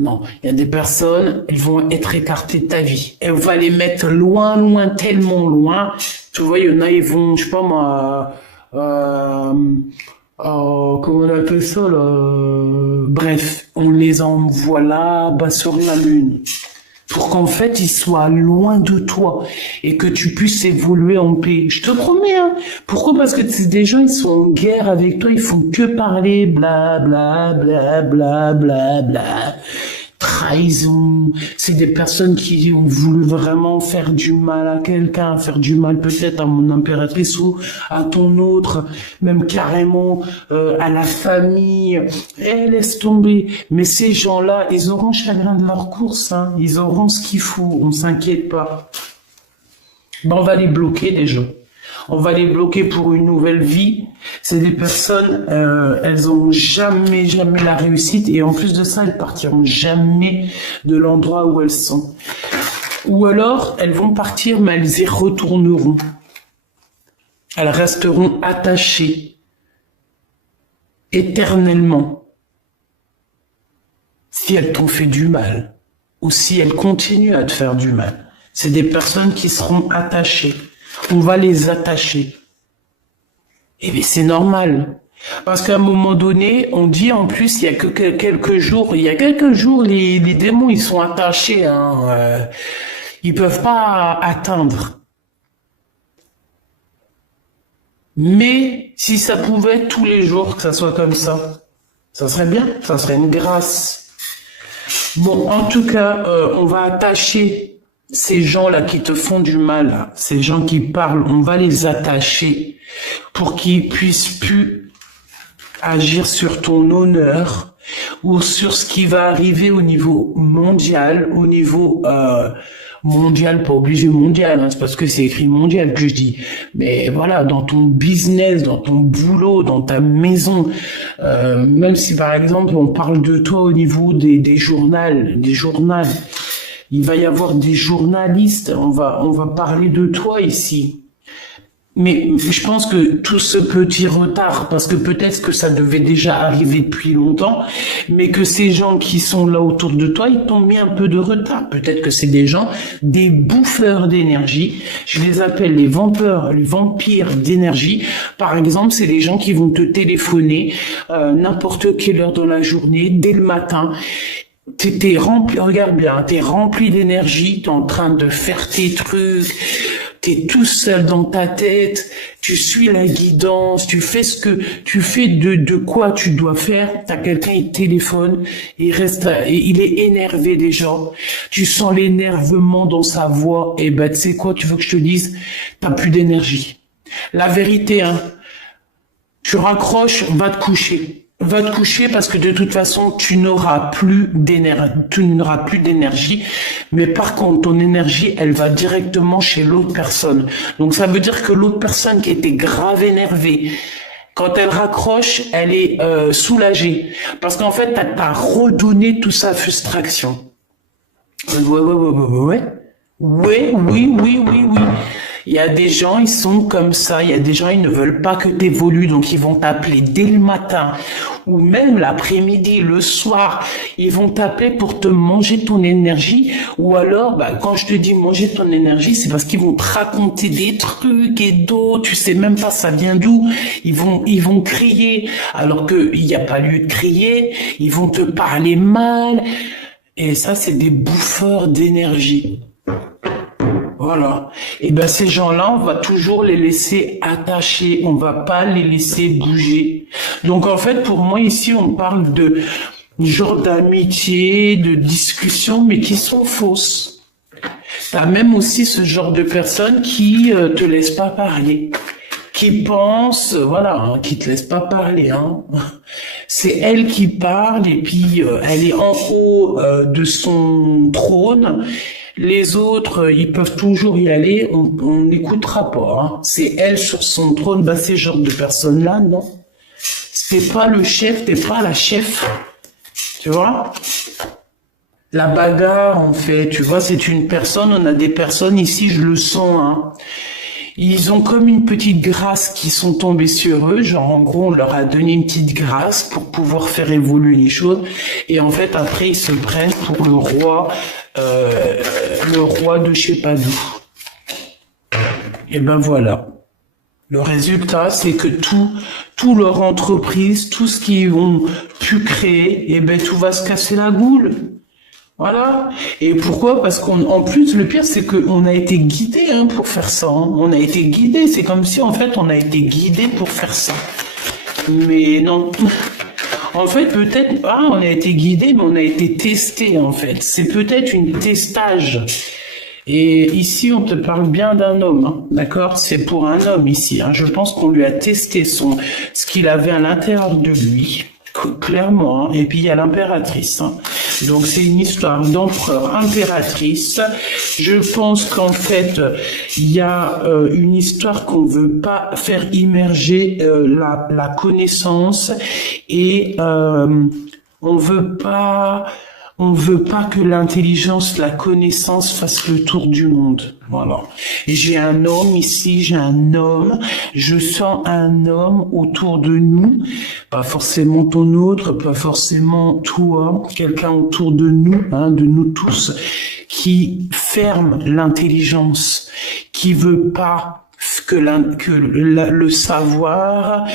Non, il y a des personnes, elles vont être écartées de ta vie. Elle va les mettre loin, tellement loin. Tu vois, il y en a, ils vont, je sais pas moi, comment on appelle ça, là, bref, on les envoie là, bas sur la lune. pour qu'en fait, ils soient loin de toi et que tu puisses évoluer en paix. Je te promets, hein. Pourquoi? Parce que c'est des gens, ils sont en guerre avec toi, ils font que parler, bla, bla, bla, bla, bla, bla. Trahison. C'est des personnes qui ont voulu vraiment faire du mal à quelqu'un, faire du mal peut-être à mon impératrice ou à ton autre, même carrément à la famille. Eh, laisse tomber. Mais ces gens-là, ils auront chagrin de leur course, hein. Ils auront ce qu'il faut, on s'inquiète pas. Ben, on va les bloquer déjà. On va les bloquer pour une nouvelle vie. C'est des personnes, elles ont jamais la réussite et en plus de ça, elles partiront jamais de l'endroit où elles sont. Ou alors, elles vont partir, mais elles y retourneront. Elles resteront attachées éternellement si elles t'ont fait du mal ou si elles continuent à te faire du mal. C'est des personnes qui seront attachées. On va les attacher. Et bien c'est normal. Parce qu'à un moment donné, on dit en plus, il y a quelques jours, les démons, ils sont attachés, hein, ils peuvent pas atteindre. Mais si ça pouvait être tous les jours que ça soit comme ça serait bien, ça serait une grâce. Bon, en tout cas, on va attacher ces gens-là qui te font du mal, ces gens qui parlent, on va les attacher pour qu'ils puissent plus agir sur ton honneur ou sur ce qui va arriver au niveau mondial, mondial, pas obligé mondial, hein, c'est parce que c'est écrit mondial que je dis. Mais voilà, dans ton business, dans ton boulot, dans ta maison, même si par exemple on parle de toi au niveau des journaux, il va y avoir des journalistes, on va parler de toi ici. Mais je pense que tout ce petit retard, parce que peut-être que ça devait déjà arriver depuis longtemps, mais que ces gens qui sont là autour de toi, ils t'ont mis un peu de retard. Peut-être que c'est des gens, des bouffeurs d'énergie. Je les appelle les vampires d'énergie. Par exemple, c'est les gens qui vont te téléphoner n'importe quelle heure dans la journée, dès le matin. T'es rempli, regarde bien, t'es rempli d'énergie, t'es en train de faire tes trucs, t'es tout seul dans ta tête, tu suis la guidance, tu fais ce que tu fais de quoi tu dois faire. T'as quelqu'un, il téléphone, il est énervé déjà. Tu sens l'énervement dans sa voix. Et ben, tu sais quoi, tu veux que je te dise, t'as plus d'énergie. La vérité, hein, tu raccroches, va te coucher. Va te coucher parce que de toute façon, tu n'auras plus d'énergie. Mais par contre, ton énergie, elle va directement chez l'autre personne. Donc ça veut dire que l'autre personne qui était grave énervée, quand elle raccroche, elle est soulagée. Parce qu'en fait, t'as redonné toute sa frustration. Ouais. Oui. Il y a des gens, ils sont comme ça. Il y a des gens, ils ne veulent pas que tu évolues. Donc, ils vont t'appeler dès le matin ou même l'après-midi, le soir. Ils vont t'appeler pour te manger ton énergie. Ou alors, quand je te dis manger ton énergie, c'est parce qu'ils vont te raconter des trucs et d'autres. Tu sais même pas ça vient d'où. Ils vont crier alors qu'il n'y a pas lieu de crier. Ils vont te parler mal. Et ça, c'est des bouffeurs d'énergie. Voilà. Et ben ces gens-là, on va toujours les laisser attachés, on va pas les laisser bouger. Donc en fait, pour moi ici, on parle de genre d'amitié, de discussion, mais qui sont fausses. T'as même aussi ce genre de personnes qui te laissent pas parler, qui pensent, qui te laissent pas parler. Hein. C'est elle qui parle et puis elle est en haut de son trône. Les autres, ils peuvent toujours y aller, on n'écoutera pas. Hein. C'est elle sur son trône. Ces genres de personnes-là, non. C'est pas le chef, t'es pas la chef. Tu vois? La bagarre, en fait, tu vois, c'est une personne, on a des personnes ici, je le sens, hein. Ils ont comme une petite grâce qui sont tombées sur eux, genre en gros on leur a donné une petite grâce pour pouvoir faire évoluer les choses, et en fait après ils se prennent pour le roi de je sais pas d'où. Et ben voilà. Le résultat, c'est que tout leur entreprise, tout ce qu'ils ont pu créer, et ben tout va se casser la goule. Voilà. Et pourquoi? Parce qu'en plus, le pire, c'est qu'on a été guidé pour faire ça. On a été guidé. C'est comme si, en fait, on a été guidé pour faire ça. Mais non. En fait, peut-être, on a été guidé, mais on a été testé, en fait. C'est peut-être une testage. Et ici, on te parle bien d'un homme, d'accord? C'est pour un homme ici. Je pense qu'on lui a testé ce qu'il avait à l'intérieur de lui, clairement. Et puis, il y a l'impératrice. Donc, c'est une histoire d'empereur impératrice. Je pense qu'en fait, il y a une histoire qu'on veut pas faire immerger la connaissance et on veut pas que l'intelligence, la connaissance fasse le tour du monde. Voilà. Et j'ai un homme ici, je sens un homme autour de nous, pas forcément ton autre, pas forcément toi, quelqu'un autour de nous tous, qui ferme l'intelligence, qui veut pas que le savoir,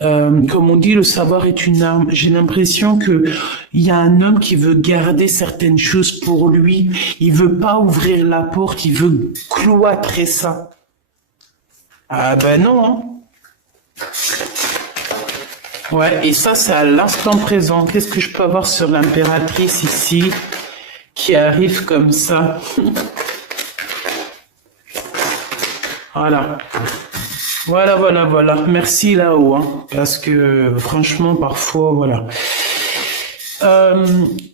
comme on dit, le savoir est une arme. J'ai l'impression que il y a un homme qui veut garder certaines choses pour lui. Il veut pas ouvrir la porte, il veut cloîtrer ça. Ah ben non. Ouais, et ça, c'est à l'instant présent. Qu'est-ce que je peux avoir sur l'impératrice ici, qui arrive comme ça? Voilà. Voilà. Merci là-haut, parce que franchement, parfois, voilà.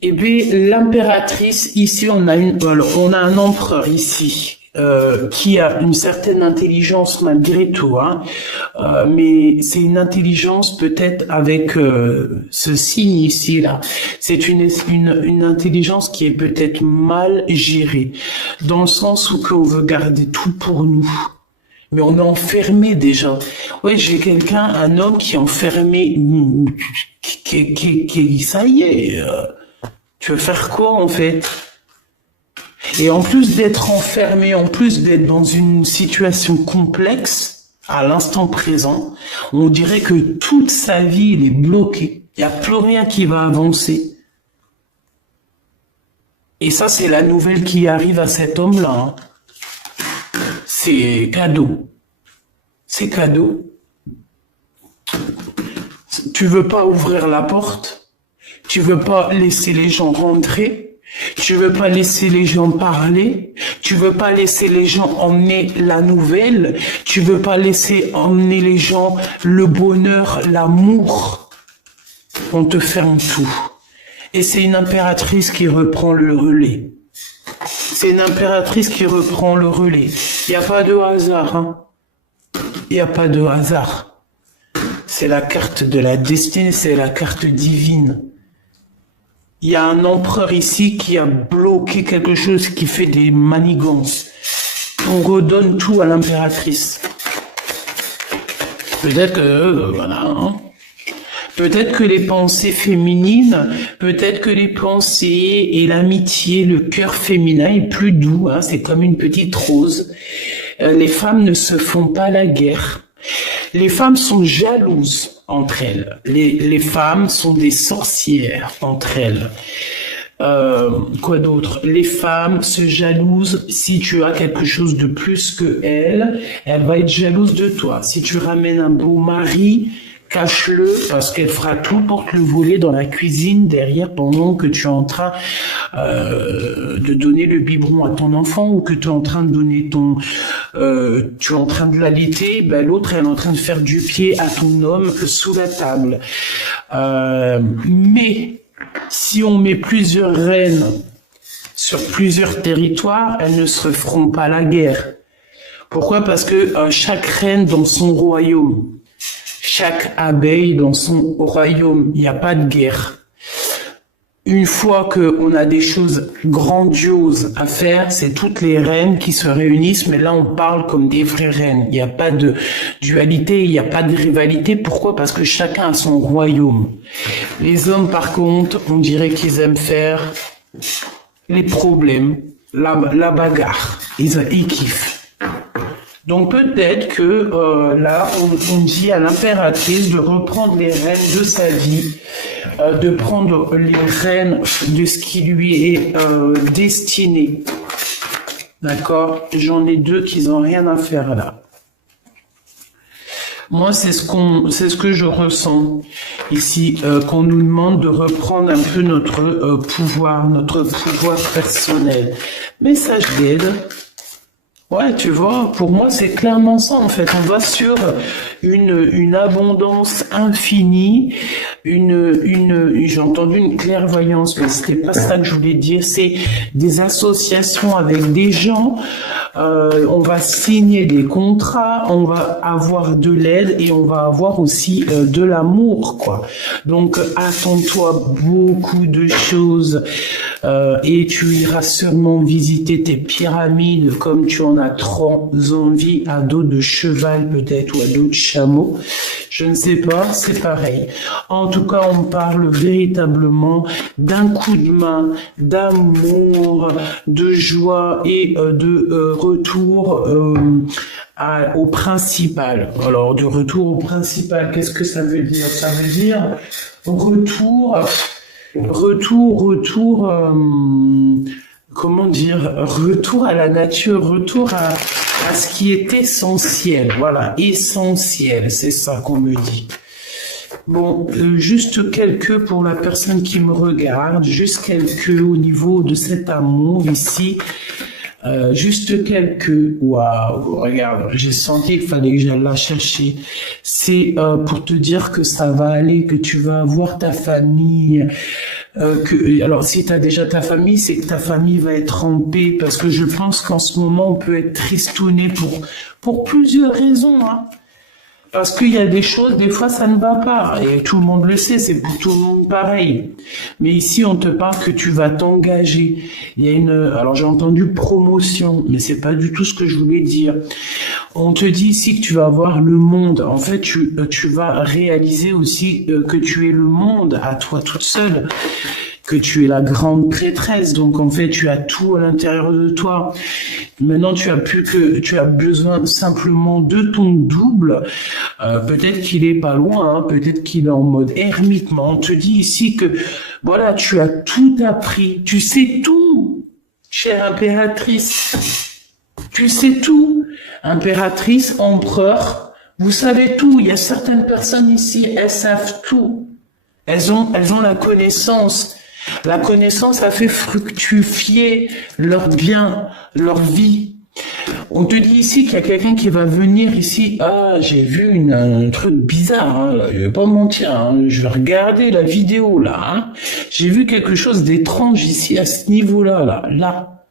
Et bien, l'impératrice, ici, on a un empereur ici, qui a une certaine intelligence malgré tout, mais c'est une intelligence peut-être avec ce signe ici là. C'est une intelligence qui est peut-être mal gérée, dans le sens où qu'on veut garder tout pour nous. Mais on est enfermé déjà. Ouais, j'ai un homme qui est enfermé, ça y est. Tu veux faire quoi en fait? Et en plus d'être enfermé, en plus d'être dans une situation complexe, à l'instant présent, on dirait que toute sa vie, il est bloqué. Il n'y a plus rien qui va avancer. Et ça, c'est la nouvelle qui arrive à cet homme-là. C'est cadeau. C'est cadeau. Tu veux pas ouvrir la porte. Tu veux pas laisser les gens rentrer. Tu veux pas laisser les gens parler. Tu veux pas laisser les gens emmener la nouvelle. Tu veux pas laisser emmener les gens le bonheur, l'amour. On te ferme tout. Et c'est une impératrice qui reprend le relais. C'est une impératrice qui reprend le relais. Il n'y a pas de hasard, Il n'y a pas de hasard. C'est la carte de la destinée, c'est la carte divine. Il y a un empereur ici qui a bloqué quelque chose, qui fait des manigances. On redonne tout à l'impératrice. Peut-être que, peut-être que les pensées féminines, peut-être que les pensées et l'amitié, le cœur féminin est plus doux, c'est comme une petite rose. Les femmes ne se font pas la guerre. Les femmes sont jalouses entre elles. Les femmes sont des sorcières entre elles. Quoi d'autre? Les femmes se jalousent si tu as quelque chose de plus que elle va être jalouse de toi. Si tu ramènes un beau mari, cache-le parce qu'elle fera tout pour te le voler dans la cuisine derrière pendant que tu es en train de donner le biberon à ton enfant ou que tu es en train de donner tu es en train de l'allaiter, l'autre elle est en train de faire du pied à ton homme sous la table. Mais si on met plusieurs reines sur plusieurs territoires, elles ne se feront pas la guerre. Pourquoi? Parce que chaque reine dans son royaume, chaque abeille dans son royaume, il n'y a pas de guerre. Une fois qu'on a des choses grandioses à faire, c'est toutes les reines qui se réunissent, mais là on parle comme des vraies reines. Il n'y a pas de dualité, il n'y a pas de rivalité. Pourquoi? Parce que chacun a son royaume. Les hommes par contre, on dirait qu'ils aiment faire les problèmes, la bagarre. Ils kiffent. Donc peut-être que là, on dit à l'impératrice de reprendre les rênes de sa vie, de prendre les rênes de ce qui lui est destiné. D'accord? J'en ai deux qui n'ont rien à faire là. Moi, c'est ce que je ressens ici, qu'on nous demande de reprendre un peu notre pouvoir personnel. Message d'aide. Ouais, tu vois, pour moi, c'est clairement ça, en fait. On va sur une abondance infinie, j'ai entendu une clairvoyance, mais c'était pas ça que je voulais dire. C'est des associations avec des gens. On va signer des contrats, on va avoir de l'aide et on va avoir aussi de l'amour, quoi. Donc, attends-toi beaucoup de choses et tu iras sûrement visiter tes pyramides comme tu en as trop envie, à dos de cheval peut-être ou à dos de chameau. Je ne sais pas, c'est pareil. En tout cas, on parle véritablement d'un coup de main, d'amour, de joie et de retour au principal. Alors, du retour au principal, qu'est-ce que ça veut dire? Ça veut dire comment dire, retour à la nature, retour à ce qui est essentiel. Voilà, essentiel, c'est ça qu'on me dit. Bon, juste quelques pour la personne qui me regarde, juste quelques au niveau de cet amour ici. Juste quelques, waouh, regarde, j'ai senti qu'il fallait que j'aille la chercher. C'est pour te dire que ça va aller, que tu vas avoir ta famille. Alors si tu as déjà ta famille, c'est que ta famille va être en paix, parce que je pense qu'en ce moment on peut être tristouné pour plusieurs raisons, hein. Parce qu'il y a des choses, des fois ça ne va pas, et tout le monde le sait, c'est pour tout le monde pareil. Mais ici on te parle que tu vas t'engager. Il y a alors j'ai entendu promotion, mais c'est pas du tout ce que je voulais dire. On te dit ici que tu vas voir le monde. En fait, tu vas réaliser aussi que tu es le monde à toi toute seule, que tu es la grande prêtresse. Donc en fait, tu as tout à l'intérieur de toi. Maintenant, tu as besoin simplement de ton double. Peut-être qu'il est pas loin, hein, peut-être qu'il est en mode ermite. Mais on te dit ici que voilà, tu as tout appris. Tu sais tout, chère impératrice. Tu sais tout. Impératrice, empereur, vous savez tout. Il y a certaines personnes ici, elles savent tout. Elles ont la connaissance. La connaissance a fait fructifier leur bien, leur vie. On te dit ici qu'il y a quelqu'un qui va venir ici. Ah, j'ai vu un truc bizarre, hein, là. Je vais pas mentir, hein. Je vais regarder la vidéo, là, hein. J'ai vu quelque chose d'étrange ici, à ce niveau-là, là.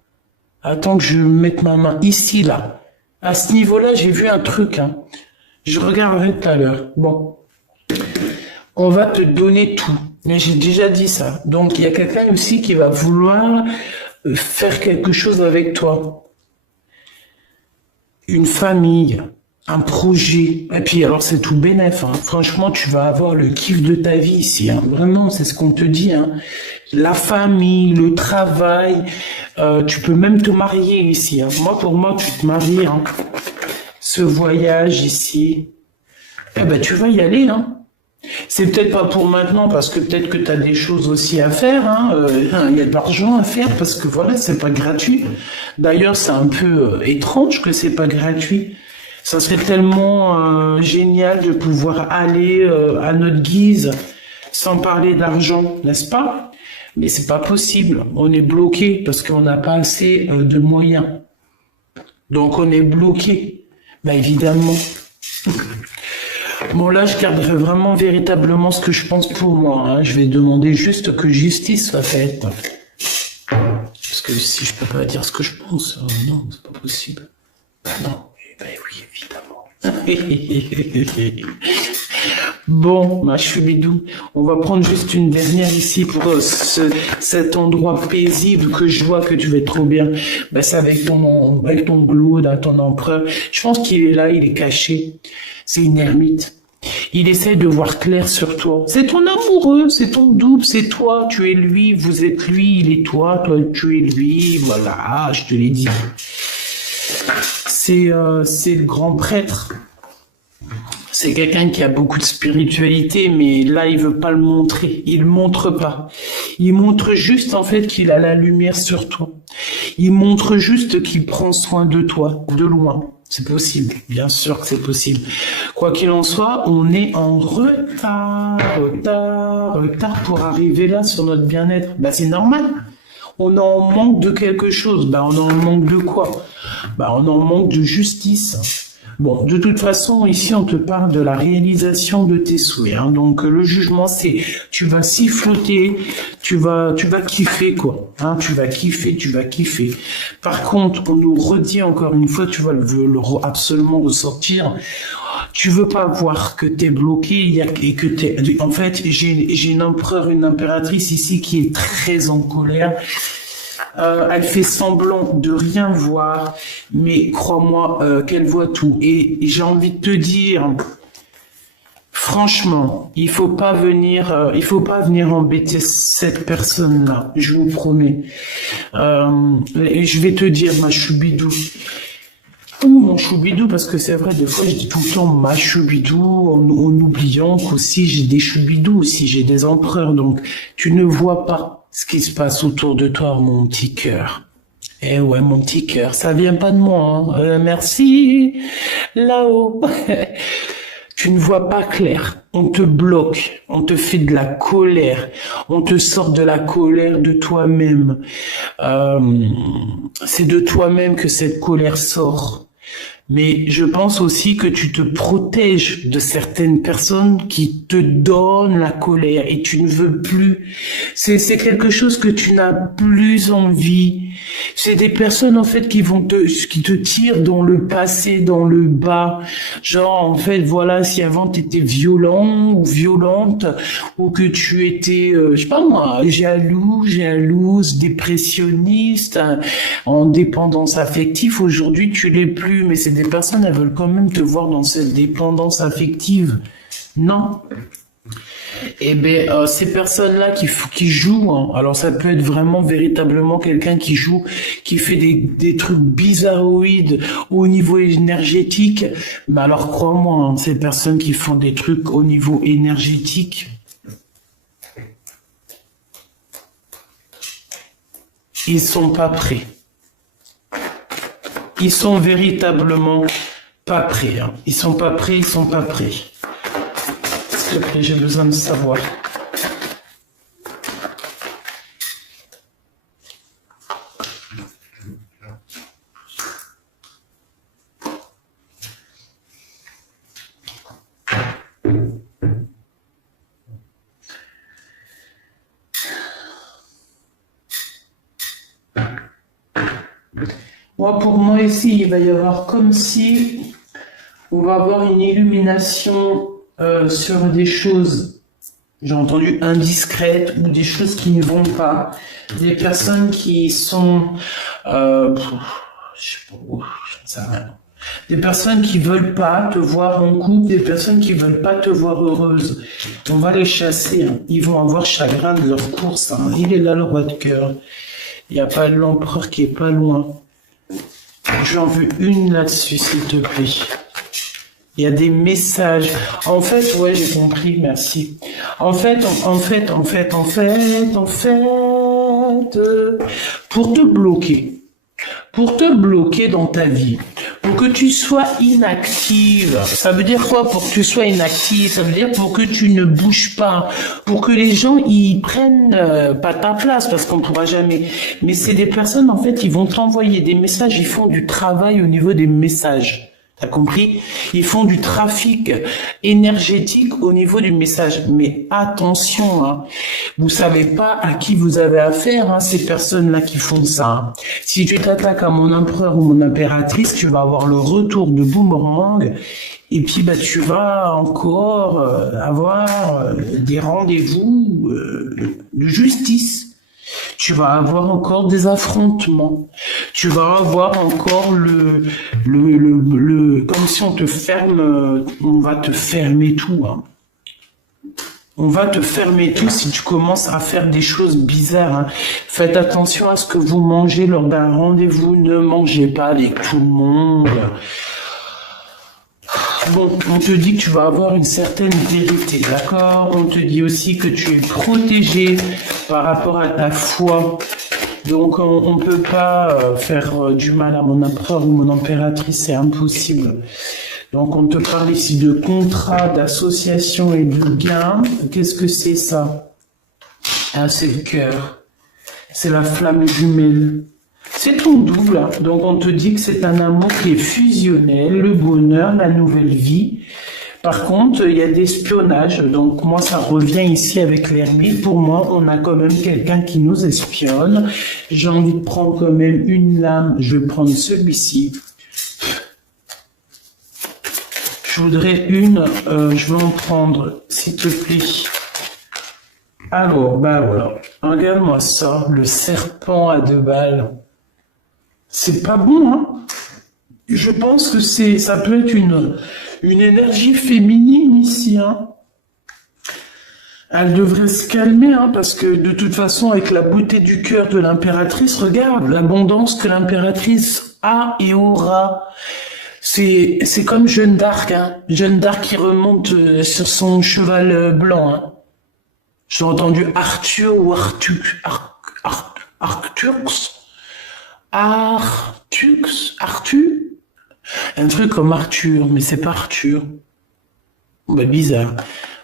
Attends que je mette ma main ici, là. À ce niveau-là, j'ai vu un truc, hein. Je regarderai tout à l'heure. Bon. On va te donner tout. Mais j'ai déjà dit ça. Donc, il y a quelqu'un aussi qui va vouloir faire quelque chose avec toi. Une famille, un projet. Et puis, alors, c'est tout bénef, hein. Franchement, tu vas avoir le kiff de ta vie ici, hein. Vraiment, c'est ce qu'on te dit, hein. La famille, le travail, tu peux même te marier ici, hein. Moi, pour moi, tu te maries, hein. Ce voyage ici, eh ben, tu vas y aller, hein. C'est peut-être pas pour maintenant, parce que peut-être que tu as des choses aussi à faire, hein. Il y a de l'argent à faire, parce que voilà, c'est pas gratuit. D'ailleurs, c'est un peu étrange que c'est pas gratuit. Ça serait tellement génial de pouvoir aller à notre guise, sans parler d'argent, n'est-ce pas? Mais c'est pas possible. On est bloqué parce qu'on n'a pas assez de moyens. Donc on est bloqué. Ben évidemment. Bon là, je garderai vraiment véritablement ce que je pense pour moi, hein. Je vais demander juste que justice soit faite. Parce que si je peux pas dire ce que je pense, non, c'est pas possible. Non, ben oui, évidemment. Bon, ma choubidou, on va prendre juste une dernière ici pour cet endroit paisible que je vois que tu vas trop bien. Ben, c'est avec ton glaude, ton empereur. Je pense qu'il est là, il est caché. C'est une ermite. Il essaie de voir clair sur toi. C'est ton amoureux, c'est ton double, c'est toi. Tu es lui, vous êtes lui, il est toi, toi tu es lui. Voilà, je te l'ai dit. C'est le grand prêtre. C'est quelqu'un qui a beaucoup de spiritualité, mais là, il veut pas le montrer. Il montre pas. Il montre juste, en fait, qu'il a la lumière sur toi. Il montre juste qu'il prend soin de toi, de loin. C'est possible. Bien sûr que c'est possible. Quoi qu'il en soit, on est en retard pour arriver là sur notre bien-être. Bah, c'est normal. On en manque de quelque chose. Bah, on en manque de quoi? Bah, on en manque de justice. Bon, de toute façon, ici, on te parle de la réalisation de tes souhaits. Hein. Donc, le jugement, c'est, tu vas siffloter, tu vas kiffer, quoi. Hein, tu vas kiffer. Par contre, on nous redit encore une fois, tu vas absolument ressortir. Tu veux pas voir que t'es bloqué et que t'es, en fait, j'ai une empereur, une impératrice ici qui est très en colère. Elle fait semblant de rien voir, mais crois-moi qu'elle voit tout. Et j'ai envie de te dire, franchement, il faut pas venir embêter cette personne-là. Je vous promets. Je vais te dire, ma choubidou. Ou mon choubidou, parce que c'est vrai, des fois, je dis tout le temps ma choubidou, en oubliant qu'aussi j'ai des choubidous, aussi j'ai des empereurs. Donc, tu ne vois pas ce qui se passe autour de toi, mon petit cœur. Eh ouais, mon petit cœur, ça vient pas de moi. Hein. Merci, là-haut. Tu ne vois pas clair. On te bloque, on te fait de la colère, on te sort de la colère de toi-même. C'est de toi-même que cette colère sort. Mais je pense aussi que tu te protèges de certaines personnes qui te donnent la colère et tu ne veux plus. C'est quelque chose que tu n'as plus envie. C'est des personnes, en fait, qui te tirent dans le passé, dans le bas. Genre, en fait, voilà, si avant t'étais violent ou violente, ou que tu étais, je sais pas moi, jalouse, dépressionniste, en dépendance affective, aujourd'hui tu l'es plus, mais c'est des personnes, elles veulent quand même te voir dans cette dépendance affective. Non. Eh ben, ces personnes-là qui jouent, hein, alors ça peut être vraiment véritablement quelqu'un qui joue, qui fait des trucs bizarroïdes au niveau énergétique. Mais alors crois-moi, hein, ces personnes qui font des trucs au niveau énergétique, ils sont pas prêts. Ils sont véritablement pas prêts. Hein. Ils sont pas prêts. S'il te plaît, j'ai besoin de savoir. Moi, pour moi, ici, il va y avoir comme si on va avoir une illumination sur des choses, j'ai entendu, indiscrètes ou des choses qui ne vont pas. Des personnes qui sont, je sais pas, je sais rien. Des personnes qui veulent pas te voir en couple, des personnes qui veulent pas te voir heureuse. On va les chasser, hein. Ils vont avoir chagrin de leur course. Hein. Il est là le roi de cœur. Il n'y a pas l'empereur qui est pas loin. J'en veux une là-dessus, s'il te plaît. Il y a des messages. En fait, ouais, j'ai compris, merci. En fait, pour te bloquer dans ta vie, pour que tu sois inactive. Ça veut dire quoi pour que tu sois inactive? Ça veut dire pour que tu ne bouges pas, pour que les gens ils prennent pas ta place, parce qu'on ne pourra jamais. Mais c'est des personnes, en fait, ils vont t'envoyer des messages, ils font du travail au niveau des messages. T'as compris? Ils font du trafic énergétique au niveau du message. Mais attention, hein, vous savez pas à qui vous avez affaire, hein, ces personnes-là qui font ça. Hein. Si tu t'attaques à mon empereur ou mon impératrice, tu vas avoir le retour de boomerang. Et puis, bah, tu vas encore avoir des rendez-vous de justice. Tu vas avoir encore des affrontements. Tu vas avoir encore comme si on te ferme, on va te fermer tout. Hein. On va te fermer tout si tu commences à faire des choses bizarres. Hein. Faites attention à ce que vous mangez lors d'un rendez-vous. Ne mangez pas avec tout le monde. Bon, on te dit que tu vas avoir une certaine vérité, d'accord? On te dit aussi que tu es protégé par rapport à ta foi. Donc, on ne peut pas faire du mal à mon empereur ou mon impératrice, c'est impossible. Donc, on te parle ici de contrat, d'association et de gain. Qu'est-ce que c'est ça? Ah, c'est le cœur. C'est la flamme jumelle. C'est ton double. Hein. Donc, on te dit que c'est un amour qui est fusionnel, le bonheur, la nouvelle vie. Par contre, il y a des espionnages. Donc, moi, ça revient ici avec l'ermite. Pour moi, on a quand même quelqu'un qui nous espionne. J'ai envie de prendre quand même une lame. Je vais prendre celui-ci. Je voudrais une. Je vais en prendre, s'il te plaît. Alors, ben voilà. Regarde-moi ça. Le serpent à 2 balles. C'est pas bon, hein? Je pense que ça peut être une énergie féminine ici, hein. Elle devrait se calmer, hein, parce que de toute façon, avec la beauté du cœur de l'impératrice, regarde l'abondance que l'impératrice a et aura. C'est comme Jeanne d'Arc, hein. Jeanne d'Arc qui remonte sur son cheval blanc, hein. J'ai entendu Arthur ou Arthux, Arthur, un truc comme Arthur, mais c'est pas Arthur. Bah, bizarre.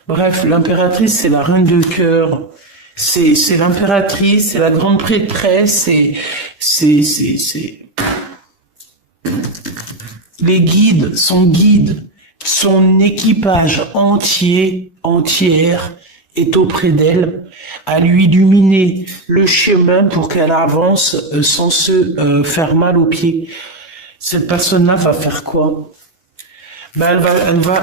Bref, l'impératrice, c'est la reine de cœur. C'est l'impératrice, c'est la grande prêtresse, c'est les guides, son équipage entière est auprès d'elle, à lui illuminer le chemin pour qu'elle avance sans se faire mal aux pieds. Cette personne-là va faire quoi? Ben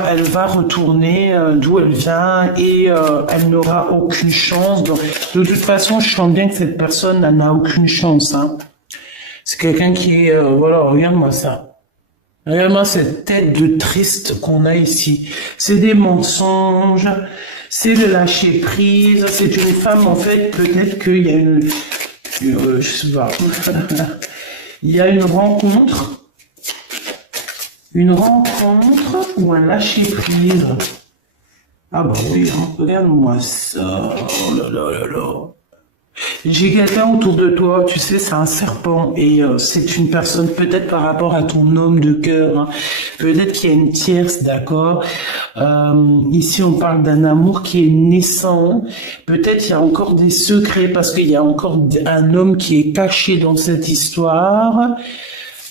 elle va retourner d'où elle vient et elle n'aura aucune chance. Donc, de toute façon, je sens bien que cette personne n'a aucune chance. Hein. C'est quelqu'un qui est... voilà, regarde-moi ça. Regarde-moi cette tête de triste qu'on a ici. C'est des mensonges, c'est de lâcher prise. C'est une femme, en fait, peut-être qu'il y a je sais pas. Il y a une rencontre ou un lâcher prise. Ah bah oui, hein, regarde-moi ça. Oh là là là là. J'ai quelqu'un autour de toi, tu sais, c'est un serpent et c'est une personne peut-être par rapport à ton homme de cœur, hein. Peut-être qu'il y a une tierce, d'accord. Ici, on parle d'un amour qui est naissant. Peut-être il y a encore des secrets parce qu'il y a encore un homme qui est caché dans cette histoire.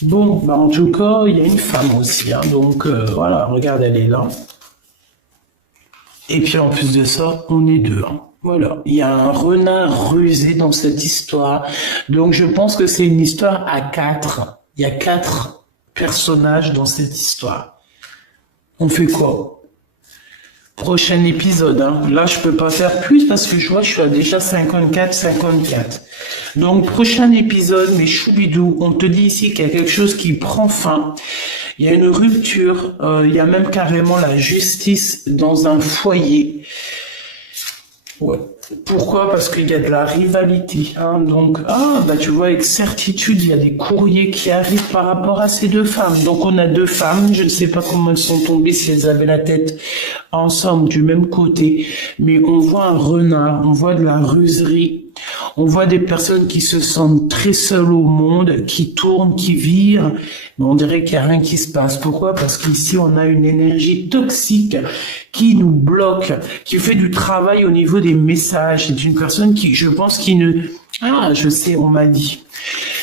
Bon, bah en tout cas, il y a une femme aussi, hein, donc voilà, regarde, elle est là. Et puis en plus de ça, on est deux, hein. Voilà, il y a un renard rusé dans cette histoire. Donc je pense que c'est une histoire à 4. Il y a 4 personnages dans cette histoire. On fait quoi? Prochain épisode, hein. Là, je peux pas faire plus parce que je vois, je suis à déjà 54. Donc, prochain épisode, mais choubidou, on te dit ici qu'il y a quelque chose qui prend fin. Il y a une rupture, il y a même carrément la justice dans un foyer. Ouais. Pourquoi? Parce qu'il y a de la rivalité, hein. Donc, bah tu vois, avec certitude, il y a des courriers qui arrivent par rapport à ces 2 femmes. Donc, on a 2 femmes, je ne sais pas comment elles sont tombées, si elles avaient la tête ensemble du même côté, mais on voit un renard, on voit de la ruserie, on voit des personnes qui se sentent très seules au monde, qui tournent, qui virent, mais on dirait qu'il n'y a rien qui se passe. Pourquoi? Parce qu'ici, on a une énergie toxique qui nous bloque, qui fait du travail au niveau des messages. C'est une personne qui, je pense, qui ne... Ah, je sais, on m'a dit.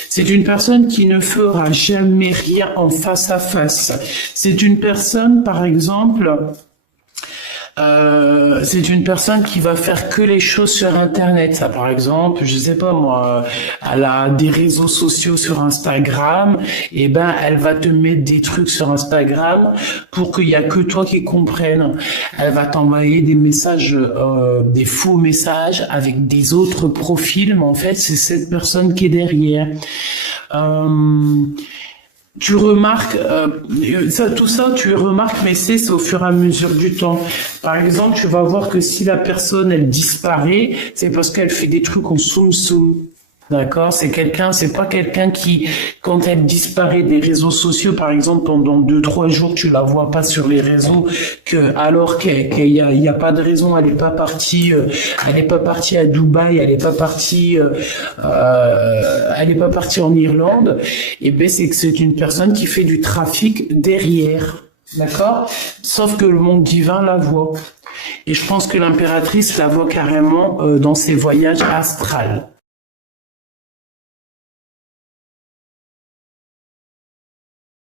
C'est une personne qui ne fera jamais rien en face à face. C'est une personne, par exemple... c'est une personne qui va faire que les choses sur Internet. Ça, par exemple, je sais pas moi, elle a des réseaux sociaux sur Instagram, et ben elle va te mettre des trucs sur Instagram pour qu'il y a que toi qui comprennes. Elle va t'envoyer des messages, des faux messages avec des autres profils, mais en fait c'est cette personne qui est derrière. Tu remarques, tout ça, tu remarques, mais c'est au fur et à mesure du temps. Par exemple, tu vas voir que si la personne, elle disparaît, c'est parce qu'elle fait des trucs en soum-soum. D'accord? C'est pas quelqu'un qui, quand elle disparaît des réseaux sociaux, par exemple, pendant 2, 3 jours, tu la vois pas sur les réseaux, alors qu'il y a pas de raison, elle est pas partie à Dubaï, elle est pas partie en Irlande, et ben, c'est que c'est une personne qui fait du trafic derrière. D'accord? Sauf que le monde divin la voit. Et je pense que l'impératrice la voit carrément dans ses voyages astrales.